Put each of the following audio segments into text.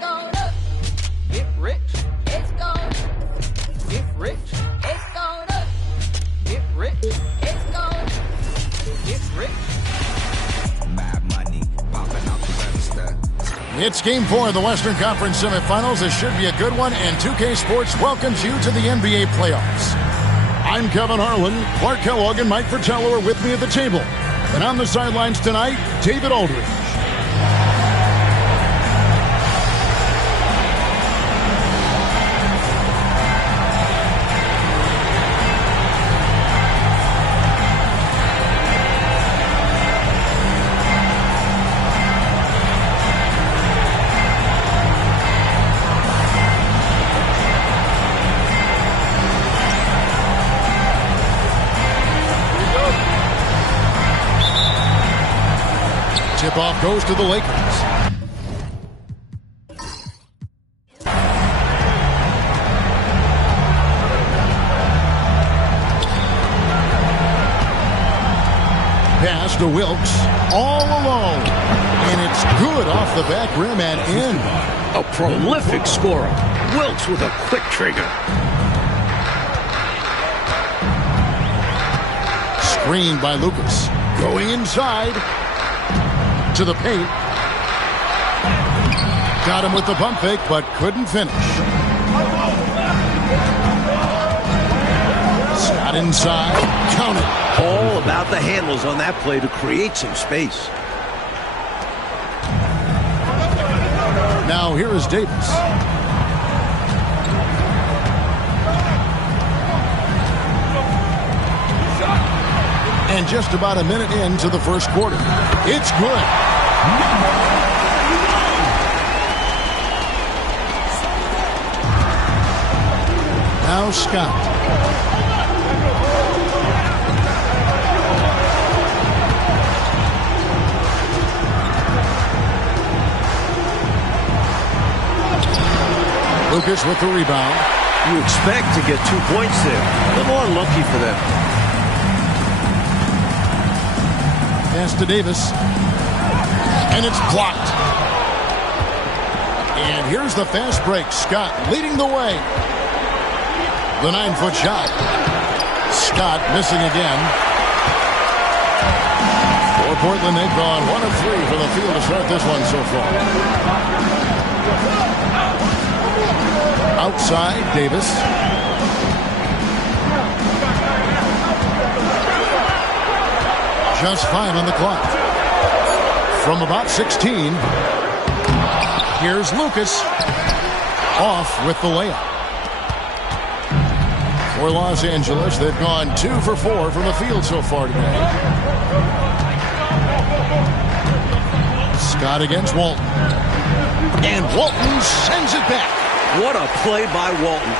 going up. Get rich. It's going up. Get rich. It's going up. Get rich. It's going up. Get rich. Mad money popping out the register. It's Game 4 of the Western Conference semifinals. This should be a good one, and 2K Sports welcomes you to the NBA playoffs. I'm Kevin Harlan. Clark Kellogg and Mike Fratello are with me at the table. And on the sidelines tonight, David Aldridge. Tip-off goes to the Lakers. Pass to Wilkes, all alone. And it's good off the back rim and in. A prolific scorer. Wilkes with a quick trigger. Screened by Lucas. Going inside. To the paint. Got him with the pump fake, but couldn't finish. Scott inside. Count it. All about the handles on that play to create some space. Now here is Davis. And just about a minute into the first quarter. It's good. Now Scott. Lucas with the rebound. You expect to get 2 points there. A little unlucky for them. Pass to Davis. And it's blocked. And here's the fast break. Scott leading the way. The 9-foot shot. Scott missing again. For Portland, they've gone 1 of 3 from the field to start this one so far. Outside, Davis. Just 5 on the clock. From about 16, here's Lucas. Off with the layup. For Los Angeles, they've gone 2 for 4 from the field so far today. Scott against Walton. And Walton sends it back. What a play by Walton.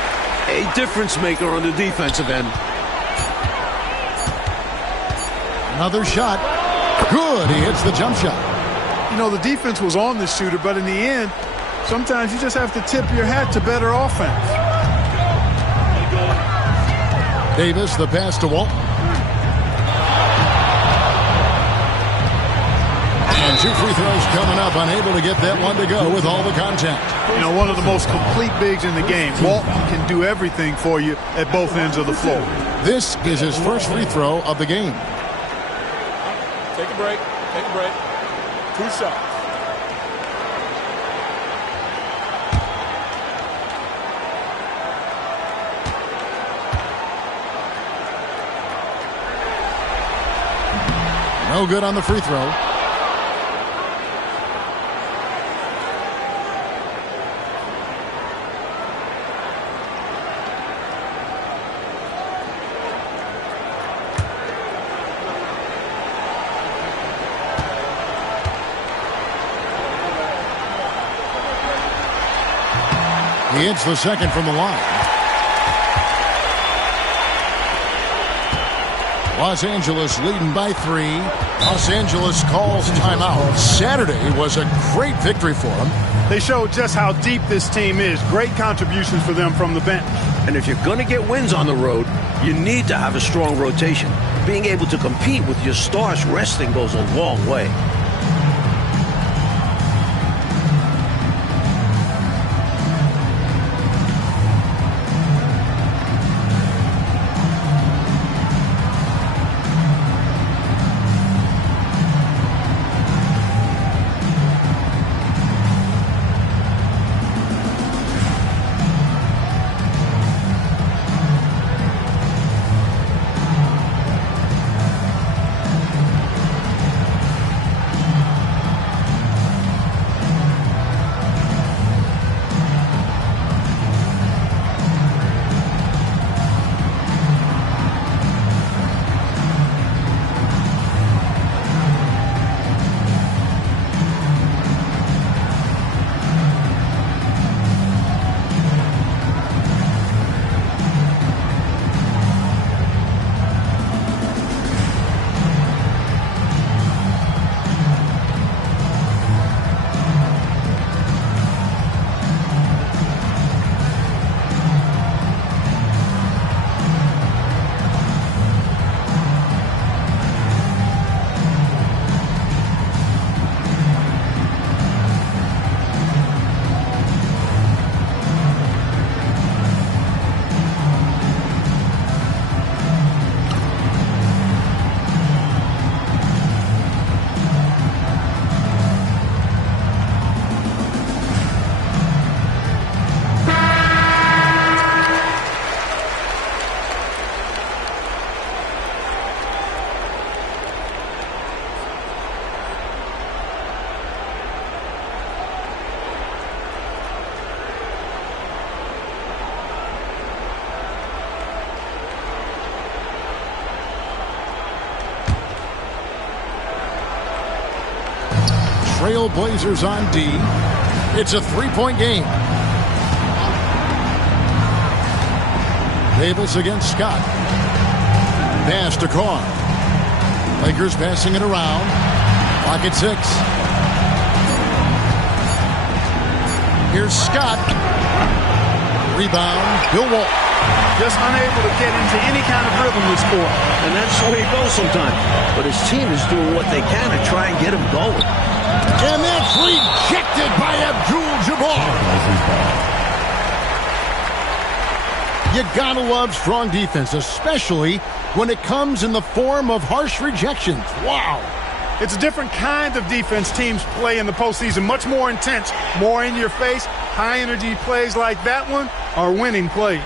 A difference maker on the defensive end. Another shot. Good. He hits the jump shot. You know, the defense was on this shooter, but in the end, sometimes you just have to tip your hat to better offense. Davis, the pass to Walton. And 2 free throws coming up. Unable to get that one to go with all the contact. You know, one of the most complete bigs in the game. Walton can do everything for you at both ends of the floor. This is his first free throw of the game. Take a break. Take a break. 2 shots. No good on the free throw. He hits the second from the line. Los Angeles leading by 3. Los Angeles calls timeout. Saturday was a great victory for them. They showed just how deep this team is. Great contributions for them from the bench. And if you're going to get wins on the road, you need to have a strong rotation. Being able to compete with your stars resting goes a long way. Trailblazers on D. It's a three-point game. Davis against Scott. Pass to Carr. Lakers passing it around. Clock at 6. Here's Scott. Rebound, Bill Walton. Just unable to get into any kind of rhythm this quarter. And that's the way it goes sometimes. But his team is doing what they can to try and get him going. And that's rejected by Abdul-Jabbar. You gotta love strong defense, especially when it comes in the form of harsh rejections. Wow. It's a different kind of defense teams play in the postseason. Much more intense, more in your face. High energy plays like that one are winning plays.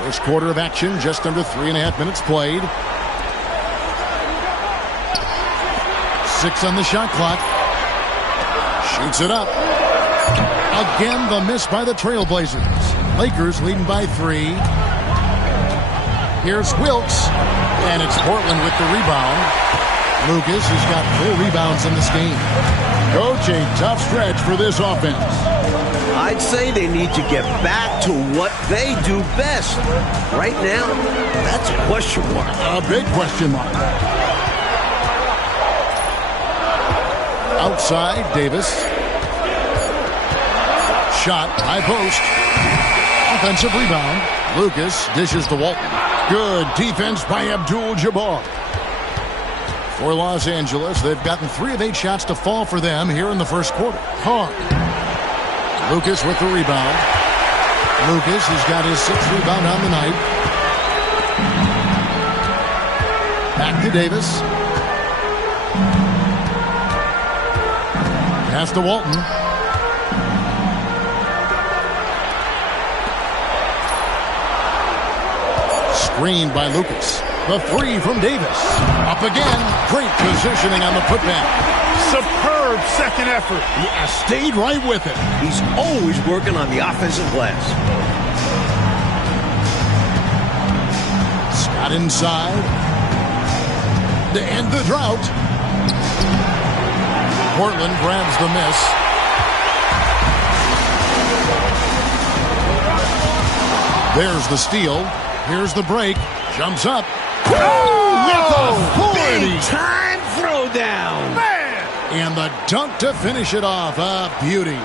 First quarter of action, just under 3.5 minutes played. 6 on the shot clock. Shoots it up. Again, the miss by the Trailblazers. Lakers leading by 3. Here's Wilkes, and it's Portland with the rebound. Lucas has got 4 rebounds in this game. Coach, a tough stretch for this offense. I'd say they need to get back to what they do best. Right now, that's a question mark. A big question mark. Outside, Davis. Shot, high post. Offensive rebound. Lucas dishes to Walton. Good defense by Abdul-Jabbar. For Los Angeles, they've gotten 3 of 8 shots to fall for them here in the first quarter. Carr. Lucas with the rebound. Lucas has got his 6th rebound on the night. Back to Davis. Pass to Walton. Screened by Lucas. The 3 from Davis. Up again. Great positioning on the putback. Superb second effort. Yeah, stayed right with it. He's always working on the offensive glass. Scott inside. To end the drought. Portland grabs the miss. There's the steal. Here's the break. Jumps up. Oh, with authority. big time throwdown. Man! And the dunk to finish it off. A beauty.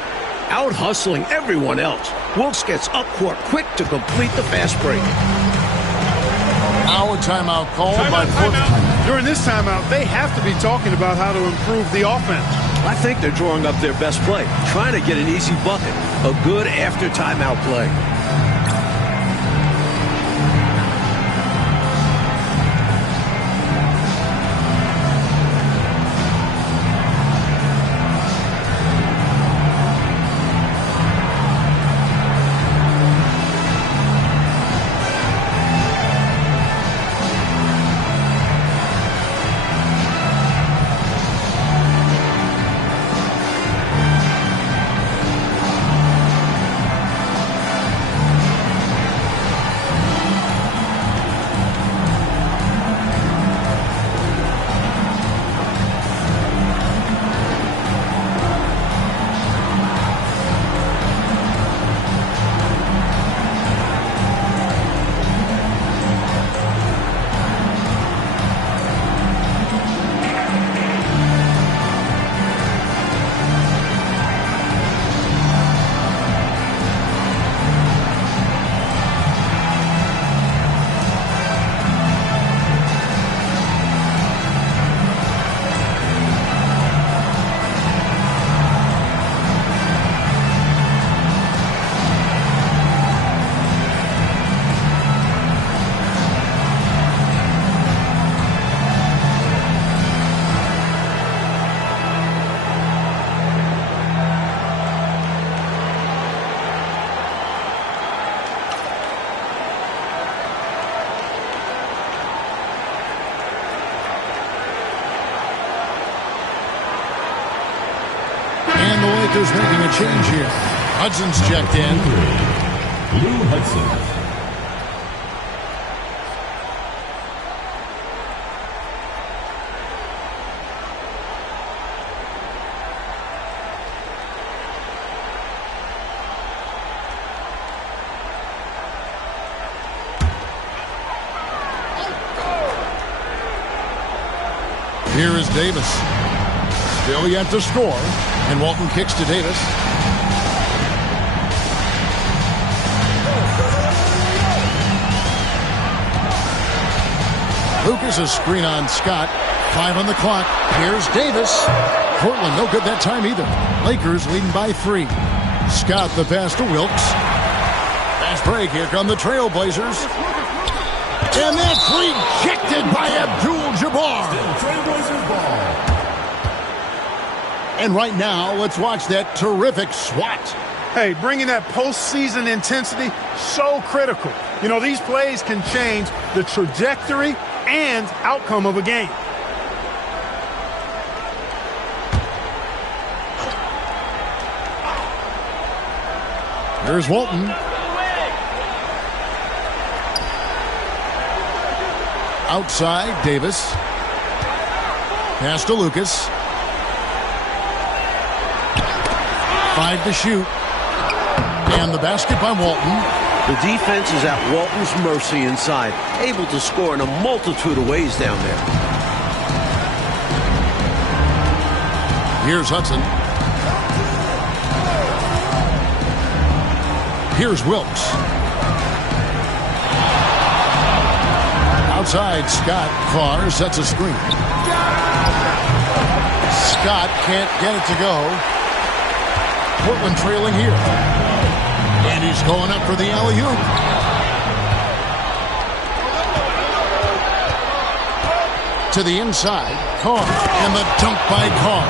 Out hustling everyone else. Wilkes gets up court quick to complete the fast break. Now a timeout called by Portland. During this timeout, they have to be talking about how to improve the offense. I think they're drawing up their best play, trying to get an easy bucket. A good after timeout play. And the Lakers making a change here. Hudson's checked in. Lou Hudson. Here is Davis. Still yet to score. And Walton kicks to Davis. Lucas, a screen on Scott. 5 on the clock. Here's Davis. Portland, no good that time either. Lakers leading by 3. Scott, the pass to Wilkes. Fast break. Here come the Trailblazers. And that's rejected by Abdul-Jabbar. And right now, let's watch that terrific swat. Hey, bringing that postseason intensity, so critical. You know, these plays can change the trajectory and outcome of a game. Here's Walton. Outside, Davis. Pass to Lucas. 5 to shoot. And the basket by Walton. The defense is at Walton's mercy inside, able to score in a multitude of ways down there. Here's Hudson. Here's Wilkes. Outside, Scott. Carr sets a screen. Scott can't get it to go. Portland trailing here. And he's going up for the alley-oop. To the inside. Carr. And the dunk by Carr.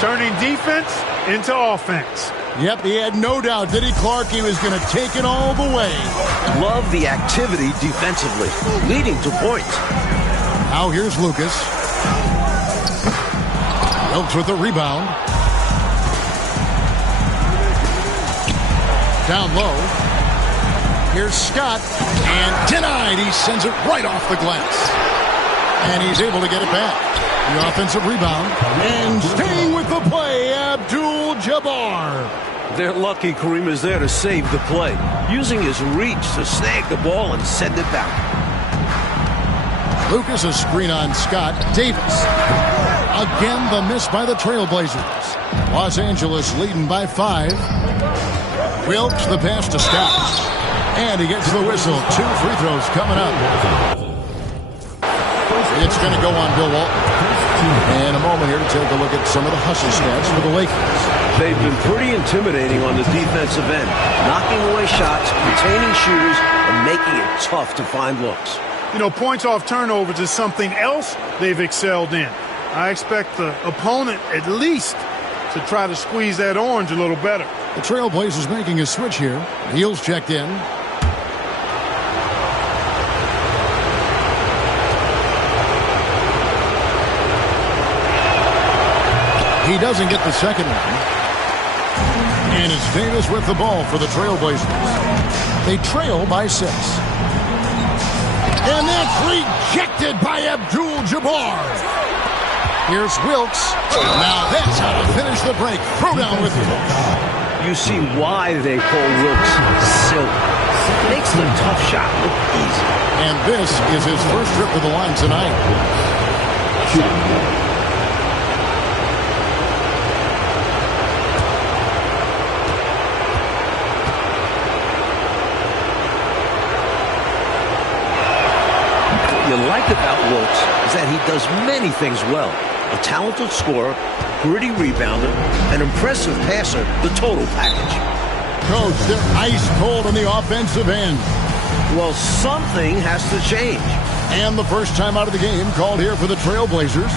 Turning defense into offense. Yep, he had no doubt, did he, Clark? He was going to take it all the way. Love the activity defensively, leading to points. Now here's Lucas. Wilkes with the rebound. Down low. Here's Scott. And denied. He sends it right off the glass. And he's able to get it back. The offensive rebound. And staying with the play, Abdul-Jabbar. They're lucky Kareem is there to save the play, using his reach to snag the ball and send it back. Lucas, a screen on Scott. Davis. Again, the miss by the Trailblazers. Los Angeles leading by 5. Wilkes, the pass to Scott. And he gets the whistle. 2 free throws coming up. It's going to go on Bill Walton. And a moment here to take a look at some of the hustle stats for the Lakers. They've been pretty intimidating on the defensive end, knocking away shots, containing shooters, and making it tough to find looks. You know, points off turnovers is something else they've excelled in. I expect the opponent at least to try to squeeze that orange a little better. The Trailblazers making a switch here. Heels checked in. He doesn't get the second one. And it's Davis with the ball for the Trailblazers. They trail by 6. And that's rejected by Abdul-Jabbar. Here's Wilkes. Now that's how to finish the break. Throw down with it. You see why they call Wilkes silk. Makes the tough shot look easy. And this is his first trip to the line tonight. What you like about Wilkes is that he does many things well. A talented scorer, gritty rebounder, an impressive passer, the total package. Coach, they're ice cold on the offensive end. Well, something has to change. And the first time out of the game called here for the Trailblazers.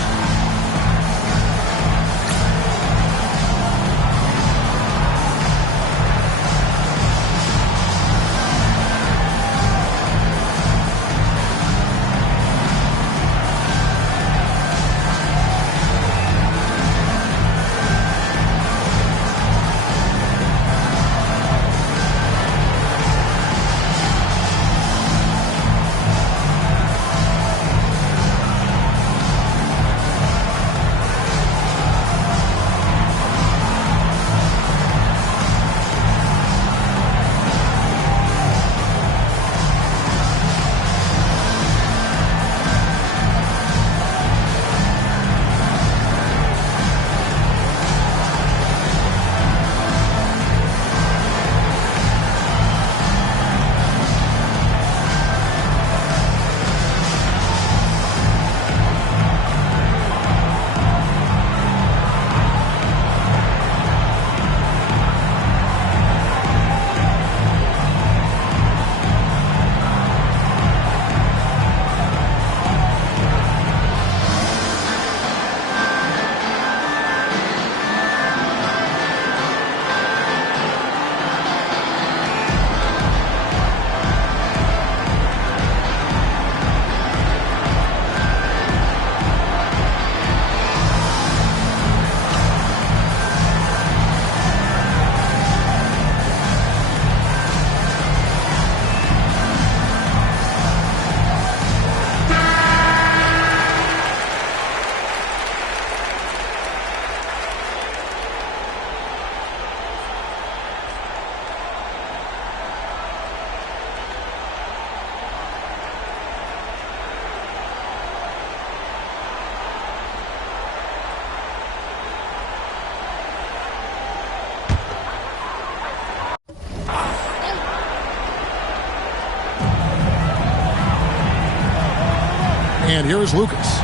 And here is Lucas.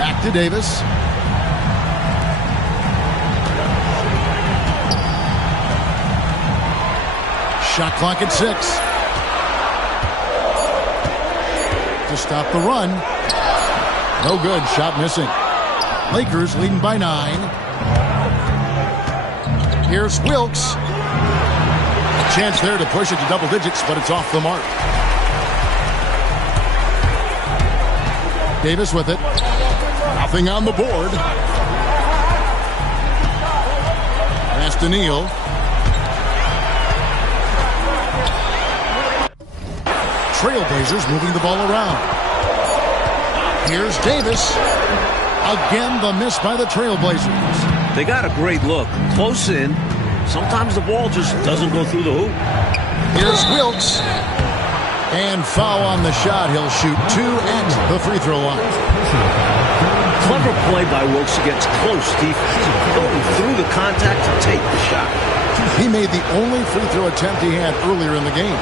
Back to Davis. Shot clock at 6. To stop the run. No good. Shot missing. Lakers leading by 9. Here's Wilkes. A chance there to push it to double digits, but it's off the mark. Davis with it. Nothing on the board. Pass to Neal. Trailblazers moving the ball around. Here's Davis. Again, the miss by the Trailblazers. They got a great look. Close in. Sometimes the ball just doesn't go through the hoop. Here's Wilkes. And foul on the shot. He'll shoot 2 at the free throw line. Clever play by Wilkes against close defense. Going through the contact to take the shot. He made the only free throw attempt he had earlier in the game.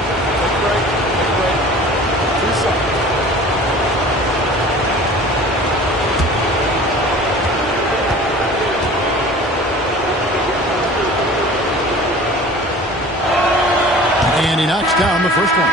And he knocks down the first one.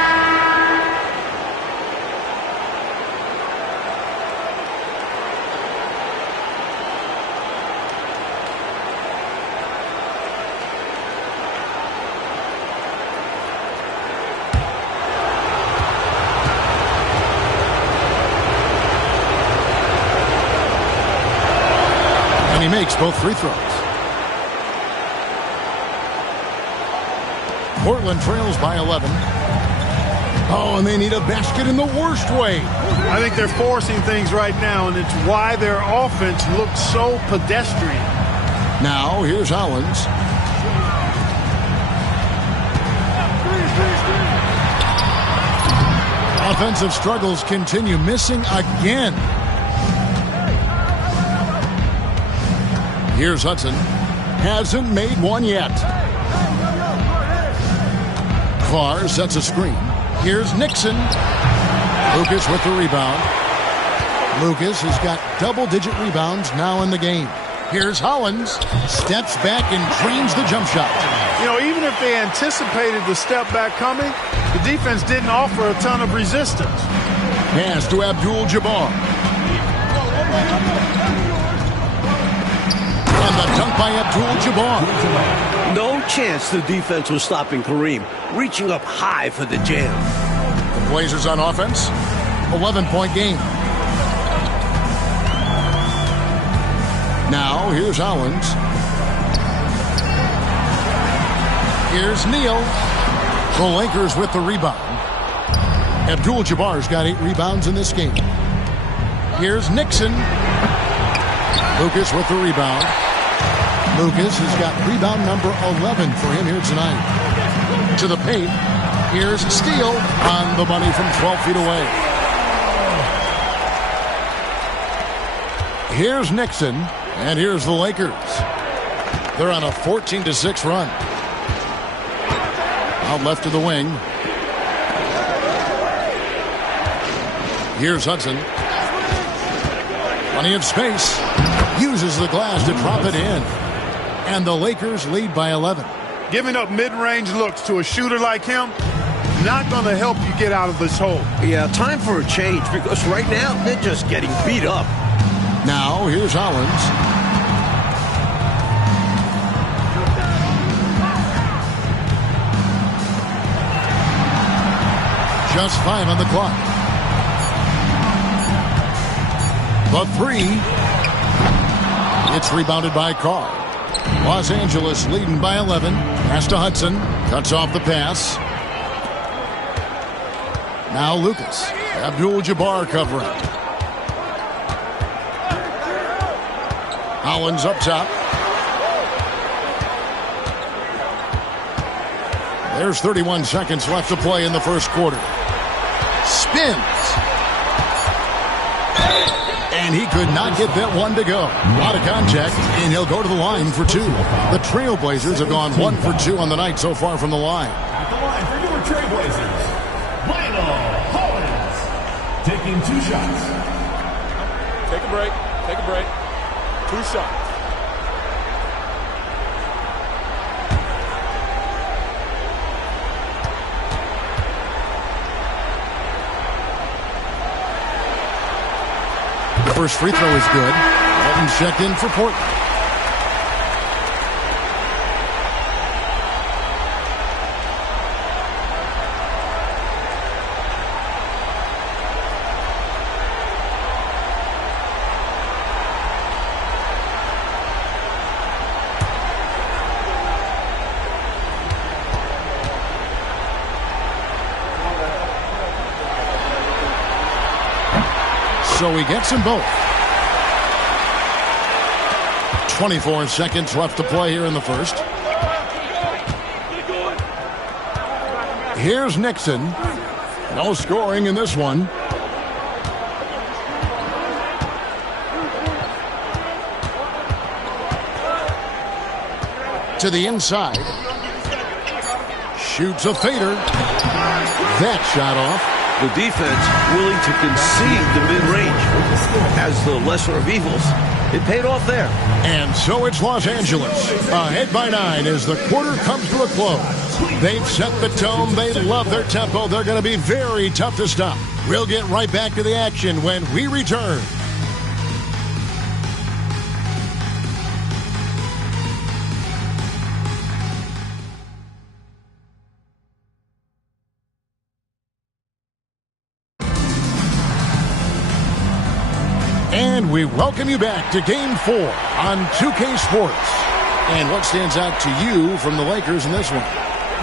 And he makes both free throws. Portland trails by 11. Oh, and they need a basket in the worst way. I think they're forcing things right now, and it's why their offense looks so pedestrian. Now, here's Hollins. Offensive struggles continue, missing again. Here's Hudson. Hasn't made one yet. Clark sets a screen. Here's Nixon. Lucas with the rebound. Lucas has got double-digit rebounds now in the game. Here's Hollins. Steps back and drains the jump shot. You know, even if they anticipated the step back coming, the defense didn't offer a ton of resistance. Pass to Abdul-Jabbar. And the dunk by Abdul-Jabbar. No chance the defense was stopping Kareem. Reaching up high for the jam. The Blazers on offense. 11-point game. Now, here's Hollins. Here's Neal. The Lakers with the rebound. Abdul-Jabbar's got 8 rebounds in this game. Here's Nixon. Lucas with the rebound. Lucas has got rebound number 11 for him here tonight. To the paint. Here's Steele on the money from 12 feet away. Here's Nixon, and here's the Lakers. They're on a 14-6 run. Out left to the wing. Here's Hudson. Plenty of space. Uses the glass to drop it in. And the Lakers lead by 11. Giving up mid-range looks to a shooter like him, not going to help you get out of this hole. Yeah, time for a change because right now they're just getting beat up. Now, here's Hollins. Just 5 on the clock. The 3. It's rebounded by Carr. Los Angeles leading by 11. Pass to Hudson. Cuts off the pass. Now Lucas. Abdul-Jabbar covering. Hollins up top. There's 31 seconds left to play in the first quarter. Spins. And he could not get that one to go. A lot of contact, and he'll go to the line for 2. The Trailblazers have gone 1 for 2 on the night so far from the line. At the line for your Trailblazers, Lionel Hollins, taking 2 shots. Take a break. Take a break. 2 shots. The first free throw is good. Walton's checked in for Portland. So he gets them both. 24 seconds left to play here in the first. Here's Nixon. No scoring in this one. To the inside. Shoots a fader. That shot off. The defense willing to concede the mid-range as the lesser of evils. It paid off there. And so it's Los Angeles. Ahead by 9 as the quarter comes to a close. They've set the tone. They love their tempo. They're going to be very tough to stop. We'll get right back to the action when we return. And we welcome you back to Game 4 on 2K Sports. And what stands out to you from the Lakers in this one?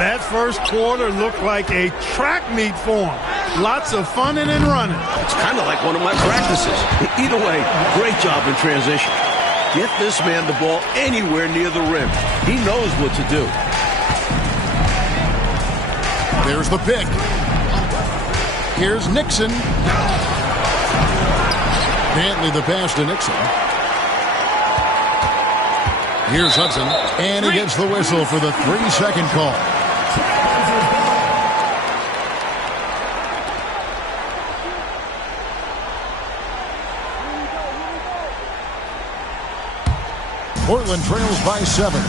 That first quarter looked like a track meet for them. Lots of funning and running. It's kind of like one of my practices. Either way, great job in transition. Get this man the ball anywhere near the rim. He knows what to do. There's the pick. Here's Nixon. Bentley the pass to Nixon. Here's Hudson. And he gets the whistle for the 3-second call. Portland trails by 7.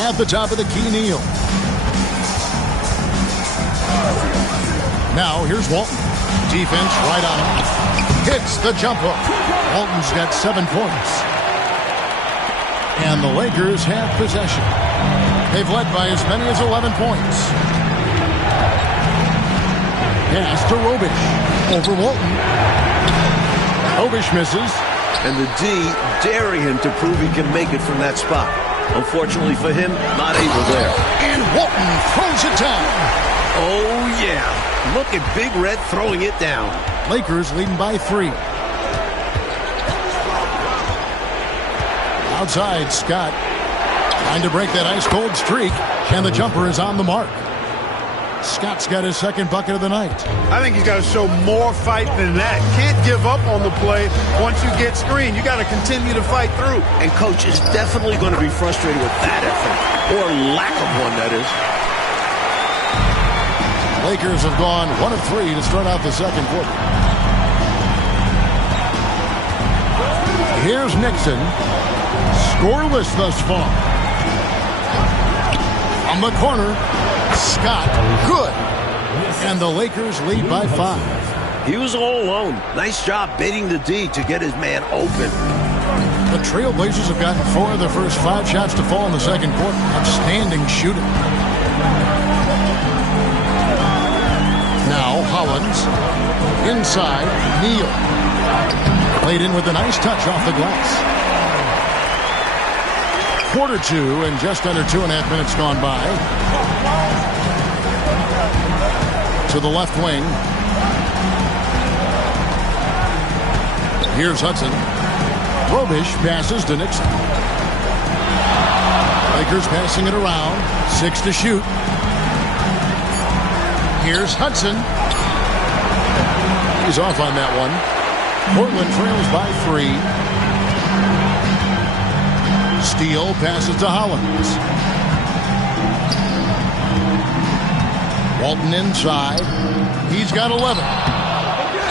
At the top of the key, Neal. Now here's Walton. Defense right on him. Hits the jump hook. Walton's got 7 points. And the Lakers have possession. They've led by as many as 11 points. Pass to Robish. Over Walton. Robish misses. And the D daring him to prove he can make it from that spot. Unfortunately for him, not able there. And Walton throws it down. Oh, yeah. Look at Big Red throwing it down. Lakers leading by 3. Outside, Scott trying to break that ice-cold streak. And the jumper is on the mark. Scott's got his second bucket of the night. I think he's got to show more fight than that. Can't give up on the play once you get screened. You got to continue to fight through. And coach is definitely going to be frustrated with that effort. Or lack of one, that is. Lakers have gone 1 of 3 to start out the second quarter. Here's Nixon. Scoreless thus far. From the corner, Scott, good. And the Lakers lead by 5. He was all alone. Nice job baiting the D to get his man open. The Trailblazers have gotten 4 of their first 5 shots to fall in the second quarter. Outstanding shooting. Now Hollins. Inside, Neal. Played in with a nice touch off the glass. Quarter 2 and just under 2.5 minutes gone by. To the left wing. Here's Hudson. Robish passes to Nixon. Lakers passing it around. 6 to shoot. Here's Hudson. He's off on that one. Portland trails by 3. Steele passes to Hollins. Walton inside. He's got 11.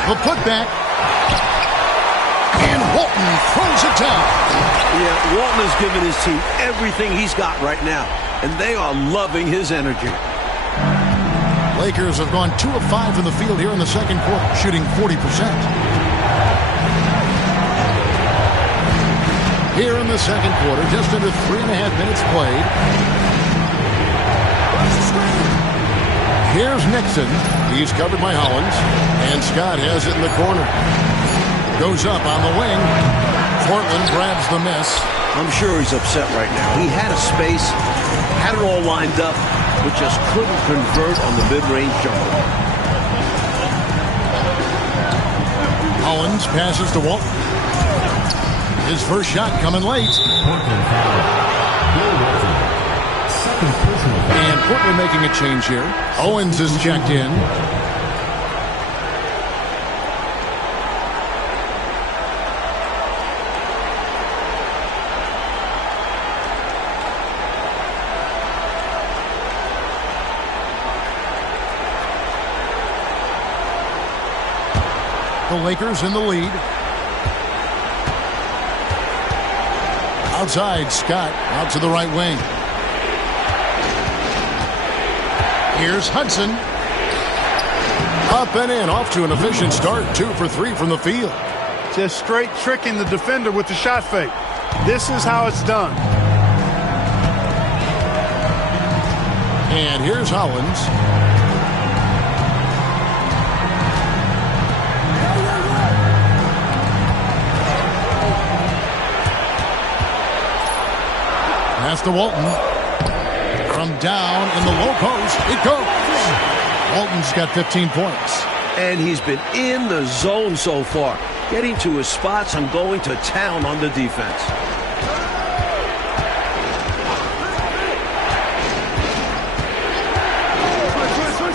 The putback. And Walton throws it down. Yeah, Walton has given his team everything he's got right now, and they are loving his energy. Lakers have gone 2 of 5 from the field here in the second quarter, shooting 40%. Here in the second quarter, just under 3.5 minutes played. Here's Nixon. He's covered by Hollins, and Scott has it in the corner. Goes up on the wing. Portland grabs the miss. I'm sure he's upset right now. He had a space, had it all lined up, but just couldn't convert on the mid-range jumper. Hollins passes to Walton. His first shot coming late. And Portland making a change here. Owens is checked in. The Lakers in the lead. Outside, Scott out to the right wing. Here's Hudson. Up and in, off to an efficient start. 2 for 3 from the field. Just straight tricking the defender with the shot fake. This is how it's done. And here's Hollins. Pass to Walton. From down in the low post, it goes. Walton's got 15 points. And he's been in the zone so far. Getting to his spots and going to town on the defense.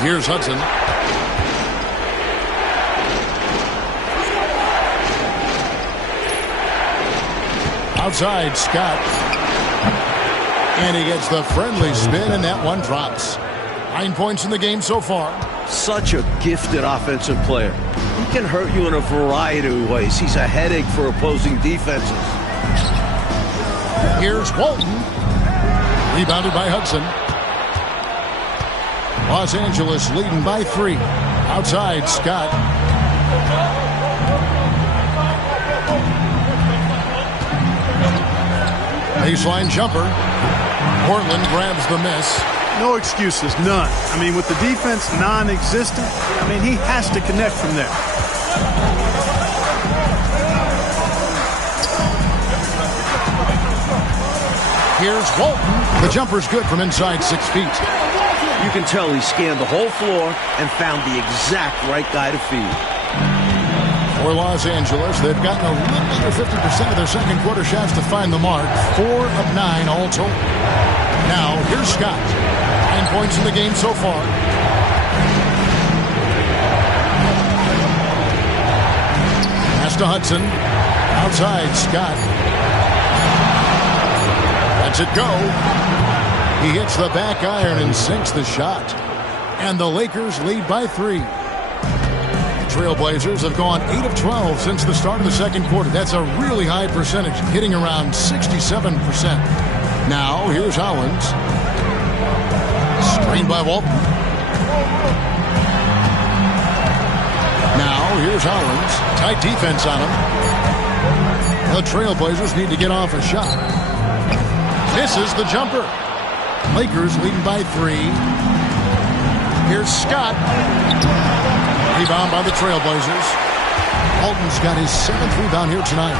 Here's Hudson. Outside, Scott. And he gets the friendly spin, and that one drops. 9 points in the game so far. Such a gifted offensive player. He can hurt you in a variety of ways. He's a headache for opposing defenses. Here's Walton. Rebounded by Hudson. Los Angeles leading by 3. Outside, Scott. Baseline jumper. Portland grabs the miss. No excuses, none. I mean, with the defense non-existent, I mean, he has to connect from there. Here's Walton. The jumper's good from inside 6 feet. You can tell he scanned the whole floor and found the exact right guy to feed. For Los Angeles, they've gotten a little under 50% of their second quarter shots to find the mark. 4 of 9 all told. Now, here's Scott. 9 points in the game so far. Pass to Hudson. Outside, Scott. Lets it go. He hits the back iron and sinks the shot. And the Lakers lead by 3. Trailblazers have gone 8 of 12 since the start of the second quarter. That's a really high percentage, hitting around 67%. Now, here's Hollins. Screened by Walton. Now, here's Hollins. Tight defense on him. The Trailblazers need to get off a shot. Misses the jumper. Lakers leading by 3. Here's Scott. Rebound by the Trailblazers. Walton's got his 7th rebound here tonight.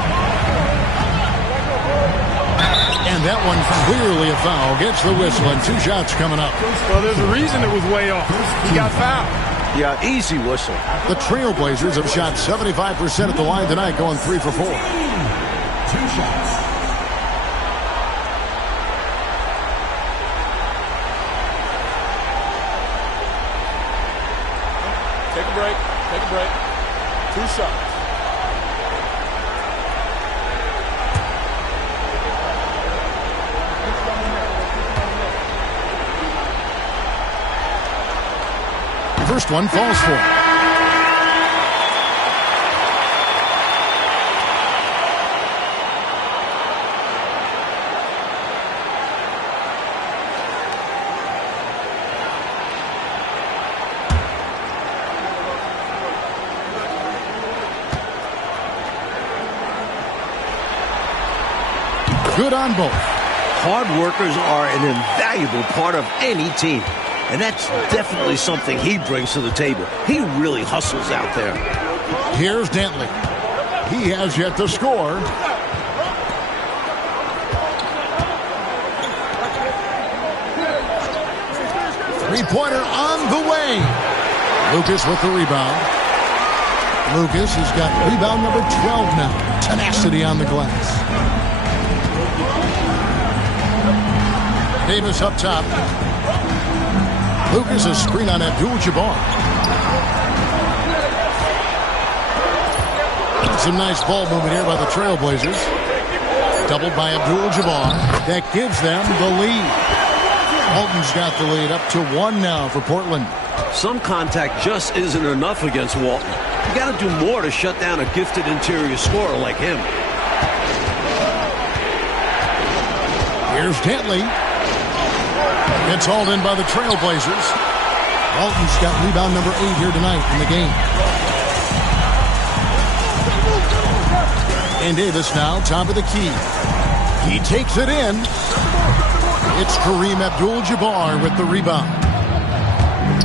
And that one clearly a foul. Gets the whistle, and 2 shots coming up. Well, there's a reason it was way off. He got fouled. Yeah, easy whistle. The Trailblazers have shot 75% at the line tonight, going 3 for 4. 2 shots. Take a break. Take a break. 2 shots. First one falls for. good on both. Hard workers are an invaluable part of any team. And that's definitely something he brings to the table. He really hustles out there. Here's Dantley. He has yet to score. Three-pointer on the way. Lucas with the rebound. Lucas has got rebound number 12 now. Tenacity on the glass. Davis up top. Lucas a screen on Abdul-Jabbar. Some nice ball movement here by the Trailblazers. Doubled by Abdul-Jabbar. That gives them the lead. Walton's got the lead up to 1 now for Portland. Some contact just isn't enough against Walton. You got to do more to shut down a gifted interior scorer like him. Here's Dantley. It's hauled in by the Trailblazers. Walton's got rebound number 8 here tonight in the game. And Davis now top of the key. He takes it in. It's Kareem Abdul-Jabbar with the rebound.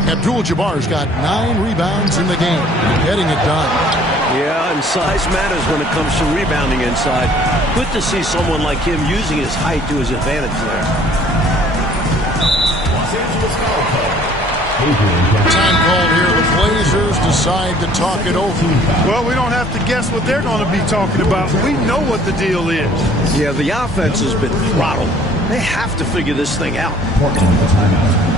Abdul-Jabbar's got 9 rebounds in the game, getting it done. Yeah, and size matters when it comes to rebounding inside. Good to see someone like him using his height to his advantage there. Time called here. The Blazers decide to talk it over. Well, we don't have to guess what they're going to be talking about. We know what the deal is. Yeah, the offense has been throttled. They have to figure this thing out. Portland with the timeout.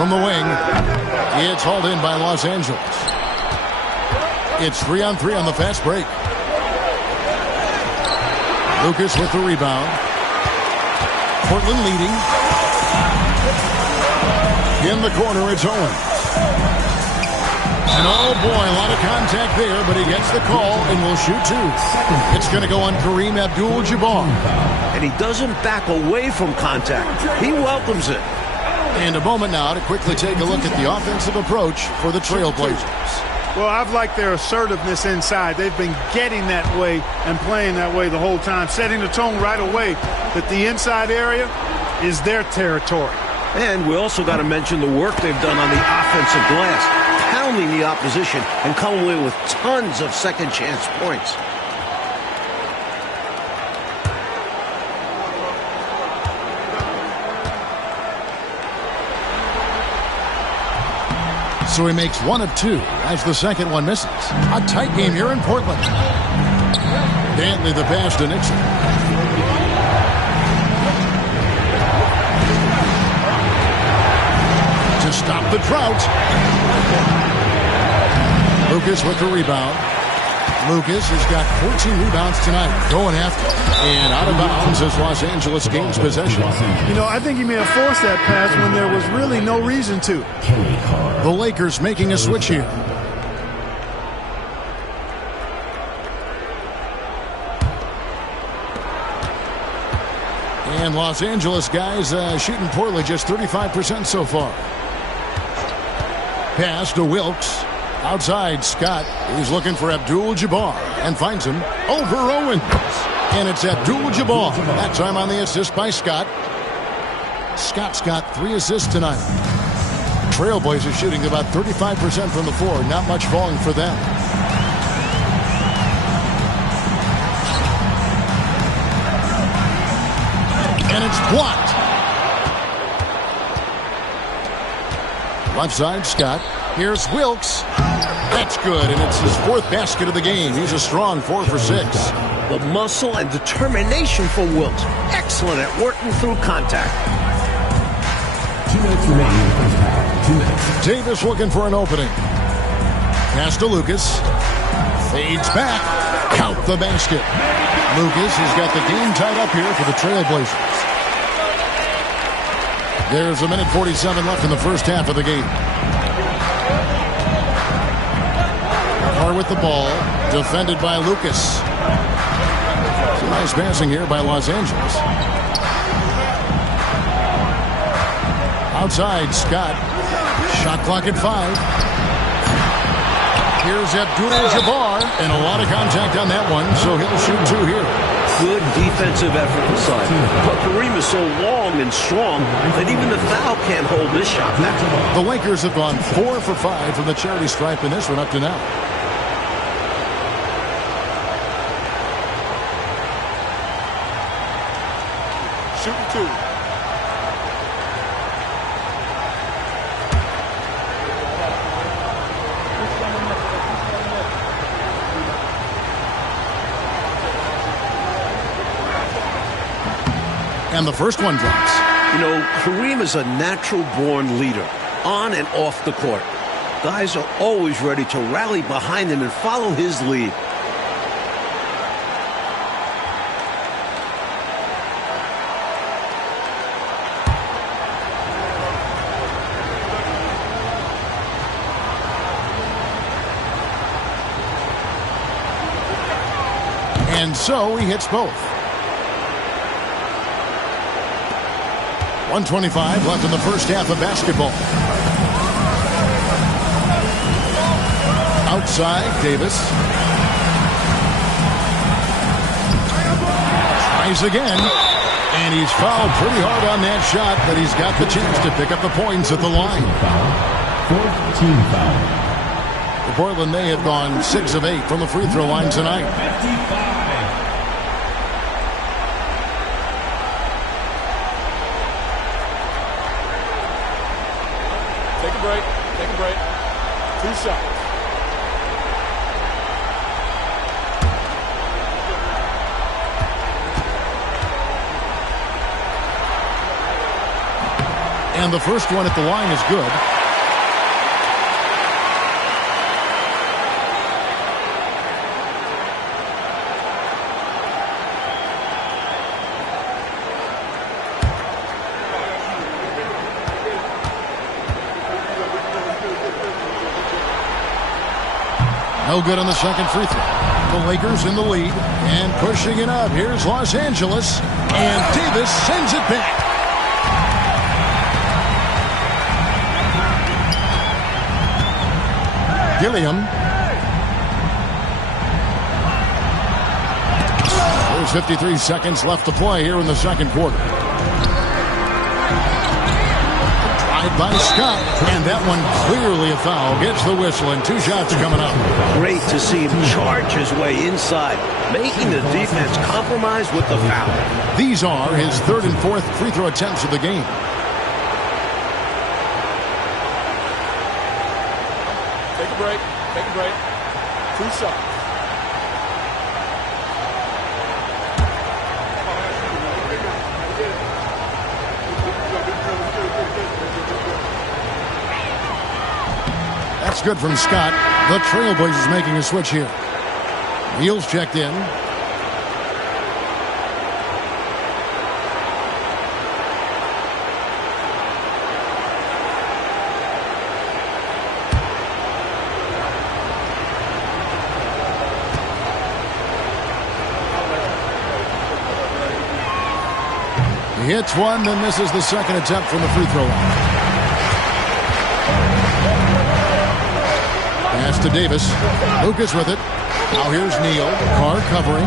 From the wing, it's hauled in by Los Angeles. It's 3-on-3 on the fast break. Lucas with the rebound. Portland leading. In the corner, it's Owen. And oh boy, a lot of contact there, but he gets the call and will shoot 2. It's going to go on Kareem Abdul-Jabbar. And he doesn't back away from contact. He welcomes it. And a moment now to quickly take a look at the offensive approach for the Trailblazers. Well, I've liked their assertiveness inside. They've been getting that way and playing that way the whole time, setting the tone right away that the inside area is their territory. And we also got to mention the work they've done on the offensive glass, pounding the opposition and coming away with tons of second chance points. So he makes 1 of 2 as the second one misses. A tight game here in Portland. Dantley the pass to Nixon. To stop the drought. Lucas with the rebound. Lucas has got 14 rebounds tonight. Going after. And out of bounds as Los Angeles gains possession. You know, I think he may have forced that pass when there was really no reason to. The Lakers making a switch here. And Los Angeles guys shooting poorly, just 35% so far. Pass to Wilkes. Outside, Scott. He's looking for Abdul-Jabbar and finds him over Owens. And it's Abdul-Jabbar. That time on the assist by Scott. Scott's got 3 assists tonight. Trailblazers shooting about 35% from the floor. Not much falling for them. And it's blocked. Left side, Scott. Here's Wilkes. That's good, and it's his 4th basket of the game. He's a strong 4 for 6. The muscle and determination from Wilkes. Excellent at working through contact. 2 minutes remaining in the first half. 2 minutes. Davis looking for an opening. Pass to Lucas. Fades back. Count the basket. Lucas has got the game tied up here for the Trailblazers. There's 1:47 left in the first half of the game. Carr with the ball. Defended by Lucas. Some nice passing here by Los Angeles. Outside, Scott. Shot clock at 5. Here's Abdul-Jabbar, and a lot of contact on that one, so he'll shoot 2 here. Good defensive effort inside. But Kareem is so long and strong that even the foul can't hold this shot back. The Lakers have gone 4 for 5 from the charity stripe in this one up to now. Shooting 2. And the first one drops. You know, Kareem is a natural-born leader, on and off the court. Guys are always ready to rally behind him and follow his lead. And so he hits both. 1:25 left in the first half of basketball. Outside, Davis. Tries again. And he's fouled pretty hard on that shot, but he's got the chance to pick up the points at the line. 4th team foul. The Portland, they have gone 6 of 8 from the free throw line tonight. 55. Take a break. Take a break. 2 shots. And the first one at the line is good. No good on the second free throw. The Lakers in the lead and pushing it up. Here's Los Angeles. And Davis sends it back. Gilliam. There's 53 seconds left to play here in the second quarter. Drive by Scott, and that one clearly a foul. Gets the whistle, and 2 shots coming up. Great to see him charge his way inside, making the defense compromise with the foul. These are his 3rd and 4th free throw attempts of the game. Take a break. Take a break. 2 shots. That's good from Scott. The Trailblazers making a switch here. Neal's checked in. He hits one, then misses the second attempt from the free throw line. Pass to Davis. Lucas with it. Now here's Neal. Carr covering.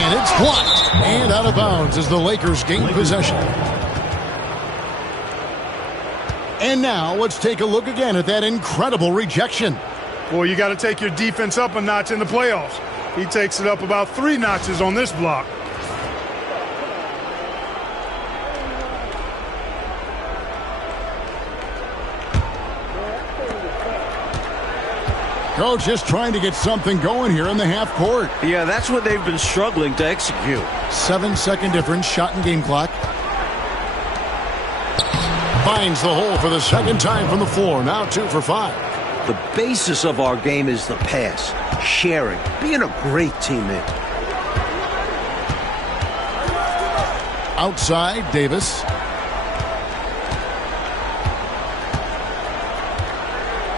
And it's blocked. And out of bounds as the Lakers gain possession. And now let's take a look again at that incredible rejection. Boy, you got to take your defense up a notch in the playoffs. He takes it up about 3 notches on this block. Coach just trying to get something going here in the half court. Yeah, that's what they've been struggling to execute. 7-second difference, shot and game clock. Finds the hole for the second time from the floor. Now 2 for 5. The basis of our game is the pass, sharing, being a great teammate. Outside, Davis.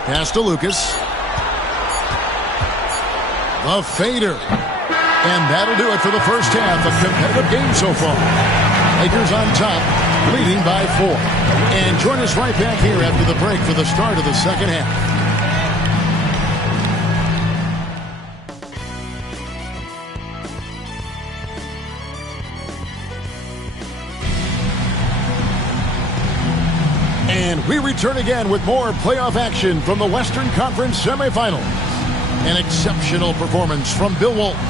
Pass to Lucas. The fader. And that'll do it for the first half. A competitive game so far. Lakers on top, leading by 4. And join us right back here after the break for the start of the second half. And we return again with more playoff action from the Western Conference semifinals. An exceptional performance from Bill Walton.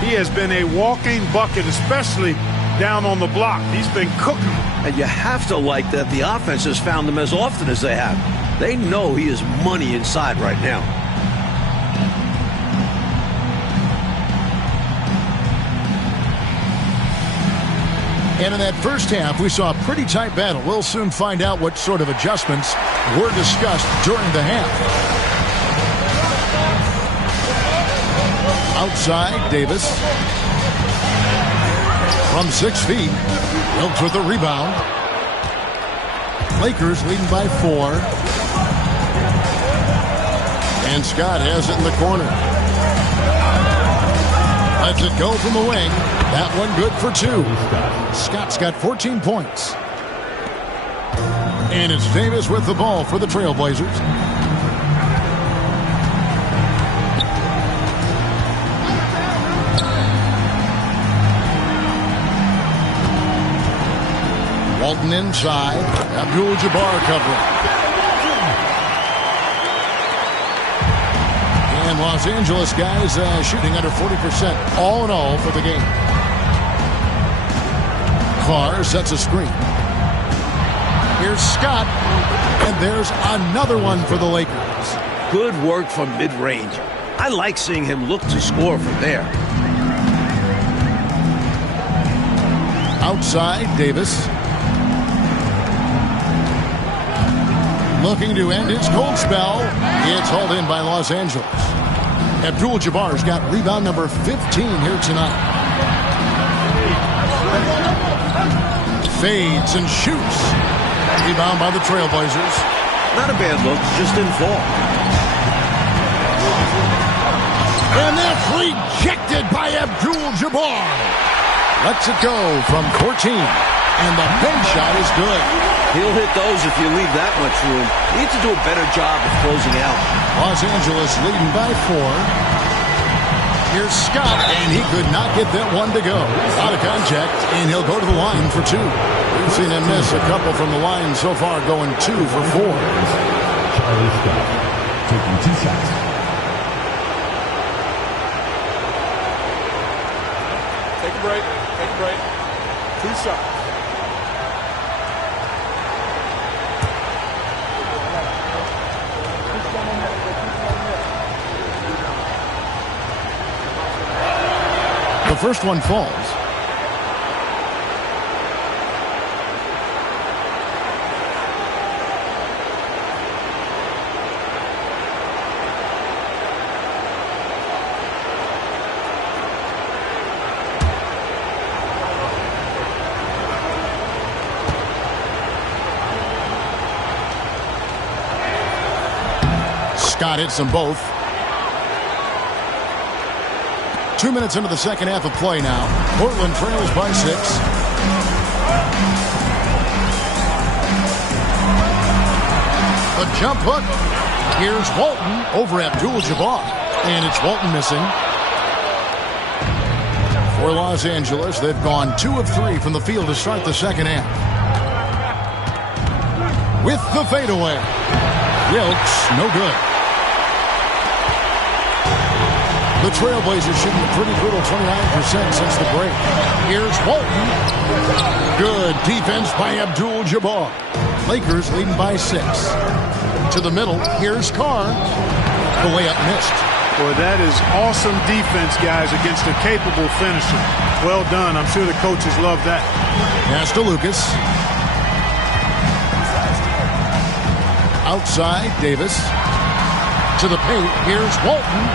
He has been a walking bucket, especially down on the block. He's been cooking. And you have to like that the offense has found him as often as they have. They know he is money inside right now. And in that first half, we saw a pretty tight battle. We'll soon find out what sort of adjustments were discussed during the half. Outside, Davis. From 6 feet. Wilkes with the rebound. Lakers leading by 4. And Scott has it in the corner. Lets it go from the wing. That one good for 2. Scott's got 14 points. And it's Davis with the ball for the Trailblazers. Walton inside. Abdul-Jabbar covering. And Los Angeles guys shooting under 40% all in all for the game. Carr sets a screen. Here's Scott. And there's another one for the Lakers. Good work from mid-range. I like seeing him look to score from there. Outside, Davis. Looking to end his cold spell. It's hauled in by Los Angeles. Abdul-Jabbar's got rebound number 15 here tonight. Fades and shoots. Rebound by the Trailblazers. Not a bad look, just didn't fall. And that's rejected by Abdul-Jabbar. Lets it go from 14. And the bank shot is good. He'll hit those if you leave that much room. You need to do a better job of closing out. Los Angeles leading by 4. Here's Scott, and he could not get that one to go. Out of contact, and he'll go to the line for 2. We've seen him miss a couple from the line so far, going 2 for 4. Charlie Scott taking 2 shots. Take a break. Take a break. 2 shots. The first one falls. Scott hits them both. 2 minutes into the second half of play now. Portland trails by 6. The jump hook. Here's Walton over Abdul-Jabbar. And it's Walton missing. For Los Angeles, they've gone 2 of 3 from the field to start the second half. With the fadeaway. Wilkes, no good. The Trailblazers shooting a pretty brutal 29% since the break. Here's Walton. Good defense by Abdul-Jabbar. Lakers leading by 6. To the middle, here's Carr. The layup missed. Boy, that is awesome defense, guys, against a capable finisher. Well done. I'm sure the coaches love that. Pass to Lucas. Outside, Davis. To the paint, here's Walton.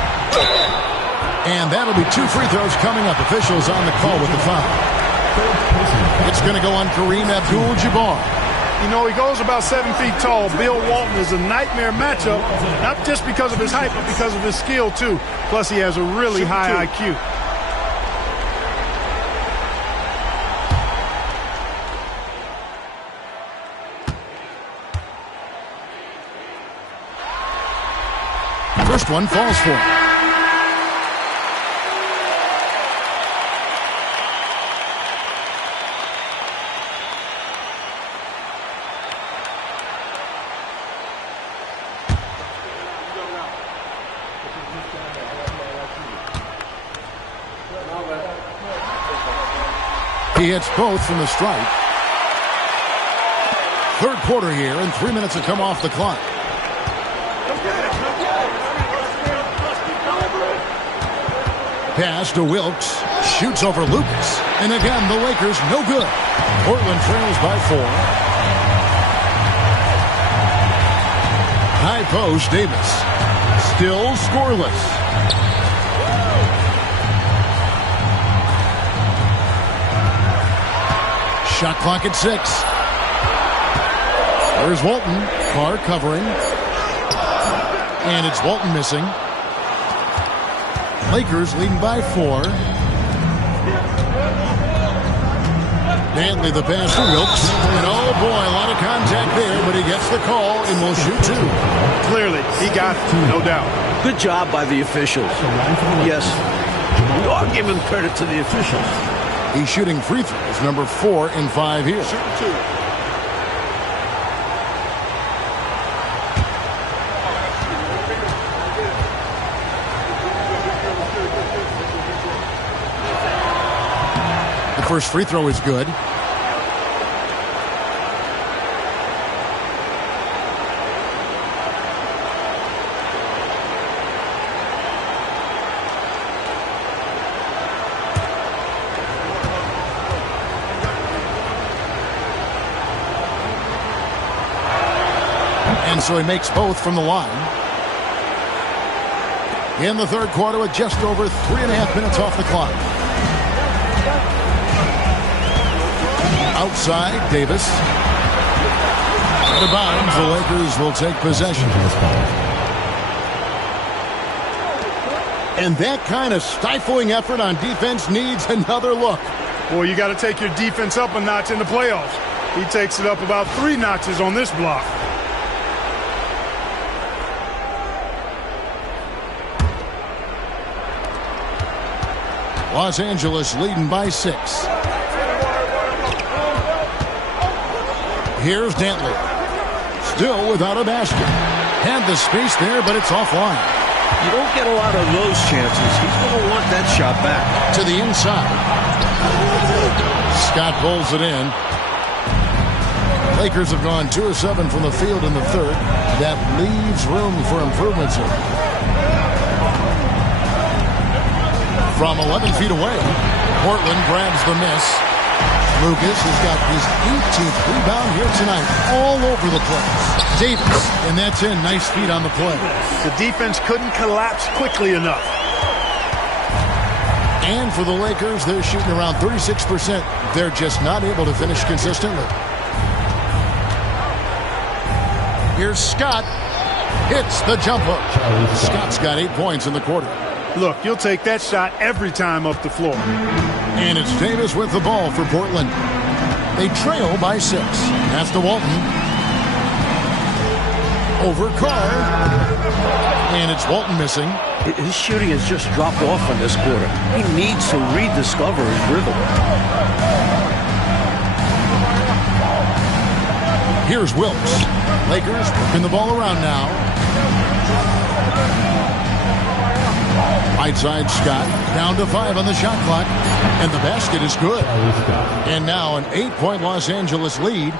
And that'll be 2 free throws coming up. Officials on the call with the foul. It's going to go on Kareem Abdul-Jabbar. You know, he goes about 7 feet tall. Bill Walton is a nightmare matchup, not just because of his height, but because of his skill, too. Plus, he has a really high IQ. First one falls for him. He hits both from the stripe. Third quarter here, and 3 minutes have come off the clock. Pass to Wilkes. Shoots over Lucas. And again, the Lakers no good. Portland trails by 4. High post, Davis. Still scoreless. Shot clock at 6. There's Walton. Carr covering. And it's Walton missing. Lakers leading by 4. Dantley the pass to Wilkes. And oh boy, a lot of contact there, but he gets the call and will shoot 2. Clearly, he got it, no doubt. Good job by the officials. Yes, we are giving credit to the officials. He's shooting free throws, number 4 in 5 here. The first free throw is good. And so he makes both from the line. In the third quarter with just over 3.5 minutes off the clock. Outside, Davis. Out of bounds, the Lakers will take possession. And that kind of stifling effort on defense needs another look. Boy, you got to take your defense up a notch in the playoffs. He takes it up about 3 notches on this block. Los Angeles leading by 6. Here's Dantley. Still without a basket. Had the space there, but it's offline. You don't get a lot of those chances. He's going to want that shot back. To the inside. Scott pulls it in. Lakers have gone 2 of 7 from the field in the third. That leaves room for improvements here. From 11 feet away, Portland grabs the miss. Lucas has got his 18th rebound here tonight, all over the place. Davis, and that's in. Nice feet on the play. The defense couldn't collapse quickly enough. And for the Lakers, they're shooting around 36%. They're just not able to finish consistently. Here's Scott. Hits the jump hook. Scott's got 8 points in the quarter. Look, you'll take that shot every time up the floor. And it's Davis with the ball for Portland. They trail by 6. That's to Walton. Over Carr. And it's Walton missing. His shooting has just dropped off in this quarter. He needs to rediscover his rhythm. Here's Wilkes. Lakers working the ball around now. Right side Scott. Down to 5 on the shot clock. And the basket is good. And now an 8-point Los Angeles lead.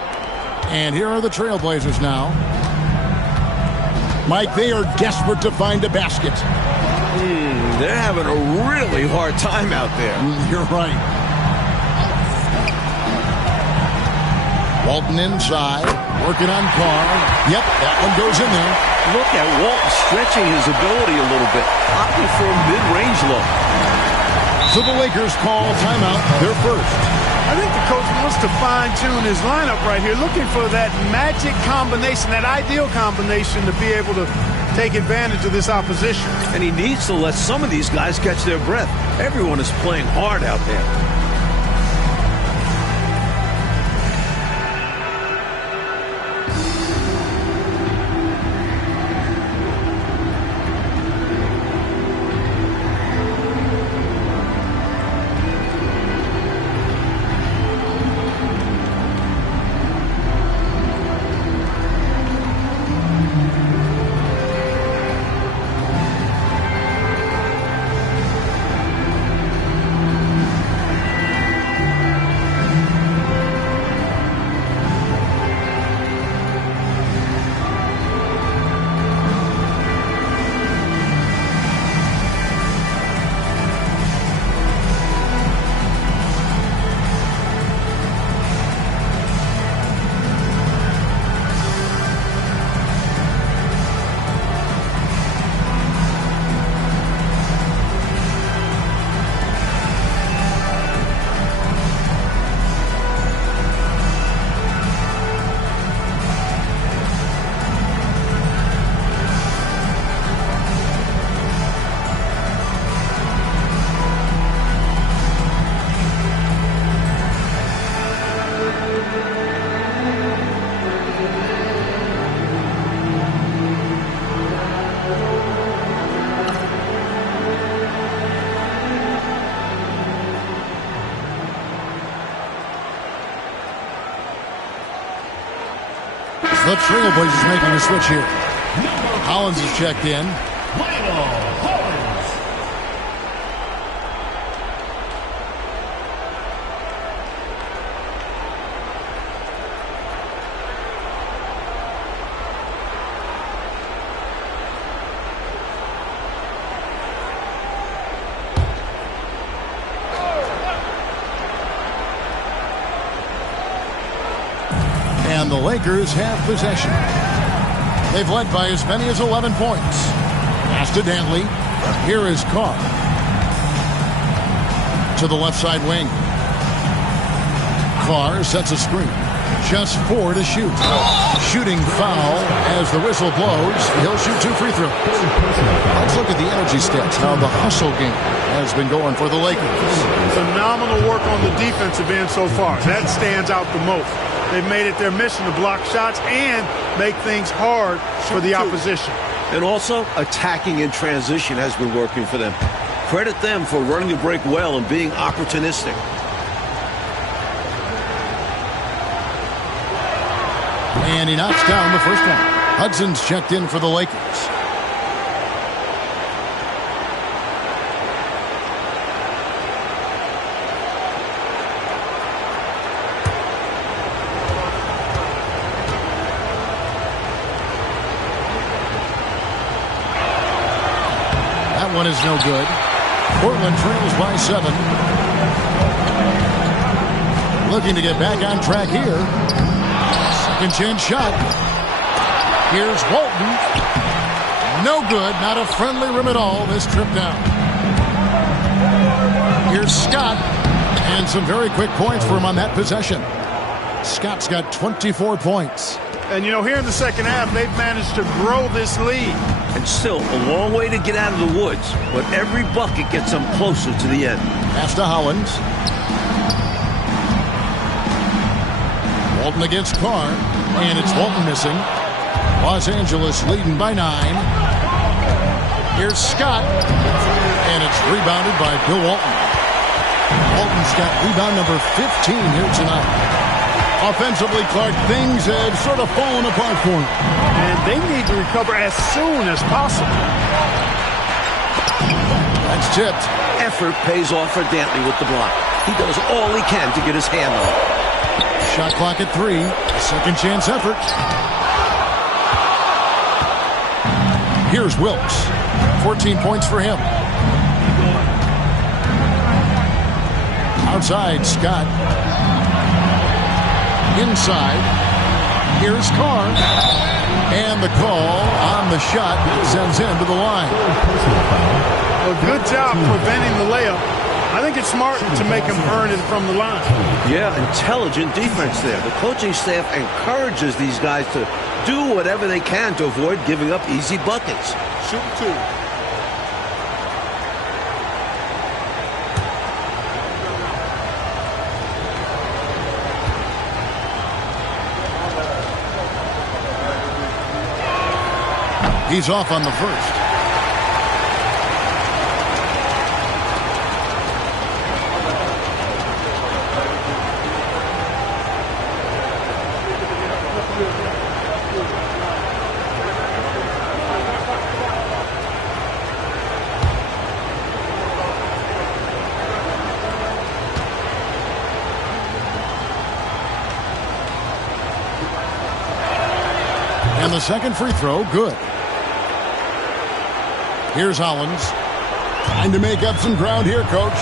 And here are the Trailblazers now. Mike, they are desperate to find a basket. They're having a really hard time out there. You're right. Walton inside, working on Carr. Yep, that one goes in there. Look at Walton stretching his ability a little bit, opting for a mid-range look. So the Lakers call timeout, their first. I think the coach wants to fine-tune his lineup right here, looking for that magic combination, that ideal combination to be able to take advantage of this opposition. And he needs to let some of these guys catch their breath. Everyone is playing hard out there. The Trailblazers making a switch here. Hollins is checked in. And the Lakers have possession. They've led by as many as 11 points. Pass to Dantley. Here is Carr. To the left side wing. Carr sets a screen. Just 4 to shoot. Shooting foul as the whistle blows. He'll shoot 2 free throws. Let's look at the energy stats. How the hustle game has been going for the Lakers. Phenomenal work on the defensive end so far. That stands out the most. They've made it their mission to block shots and make things hard for the opposition. And also, attacking in transition has been working for them. Credit them for running the break well and being opportunistic. And he knocks down the first one. Hudson's checked in for the Lakers. One is no good. Portland trails by 7. Looking to get back on track here. Second chance shot. Here's Walton. No good. Not a friendly rim at all this trip down. Here's Scott. And some very quick points for him on that possession. Scott's got 24 points. And, you know, here in the second half, they've managed to grow this lead. And still a long way to get out of the woods, but every bucket gets them closer to the end. Pass to Hollins. Walton against Carr, and it's Walton missing. Los Angeles leading by 9. Here's Scott, and it's rebounded by Bill Walton. Walton's got rebound number 15 here tonight. Offensively, Clark, things have sort of fallen apart for him. And they need to recover as soon as possible. That's tipped. Effort pays off for Dantley with the block. He does all he can to get his hand on it. Shot clock at 3. A second chance effort. Here's Wilkes. 14 points for him. Outside, Scott. Inside, here's Carr, and the call on the shot sends him to the line. A good job preventing the layup. I think it's smart to make him earn it from the line. Yeah, intelligent defense there. The coaching staff encourages these guys to do whatever they can to avoid giving up easy buckets. Shoot 2. He's off on the first. And the second free throw, good. Here's Hollins. Trying to make up some ground here, Coach.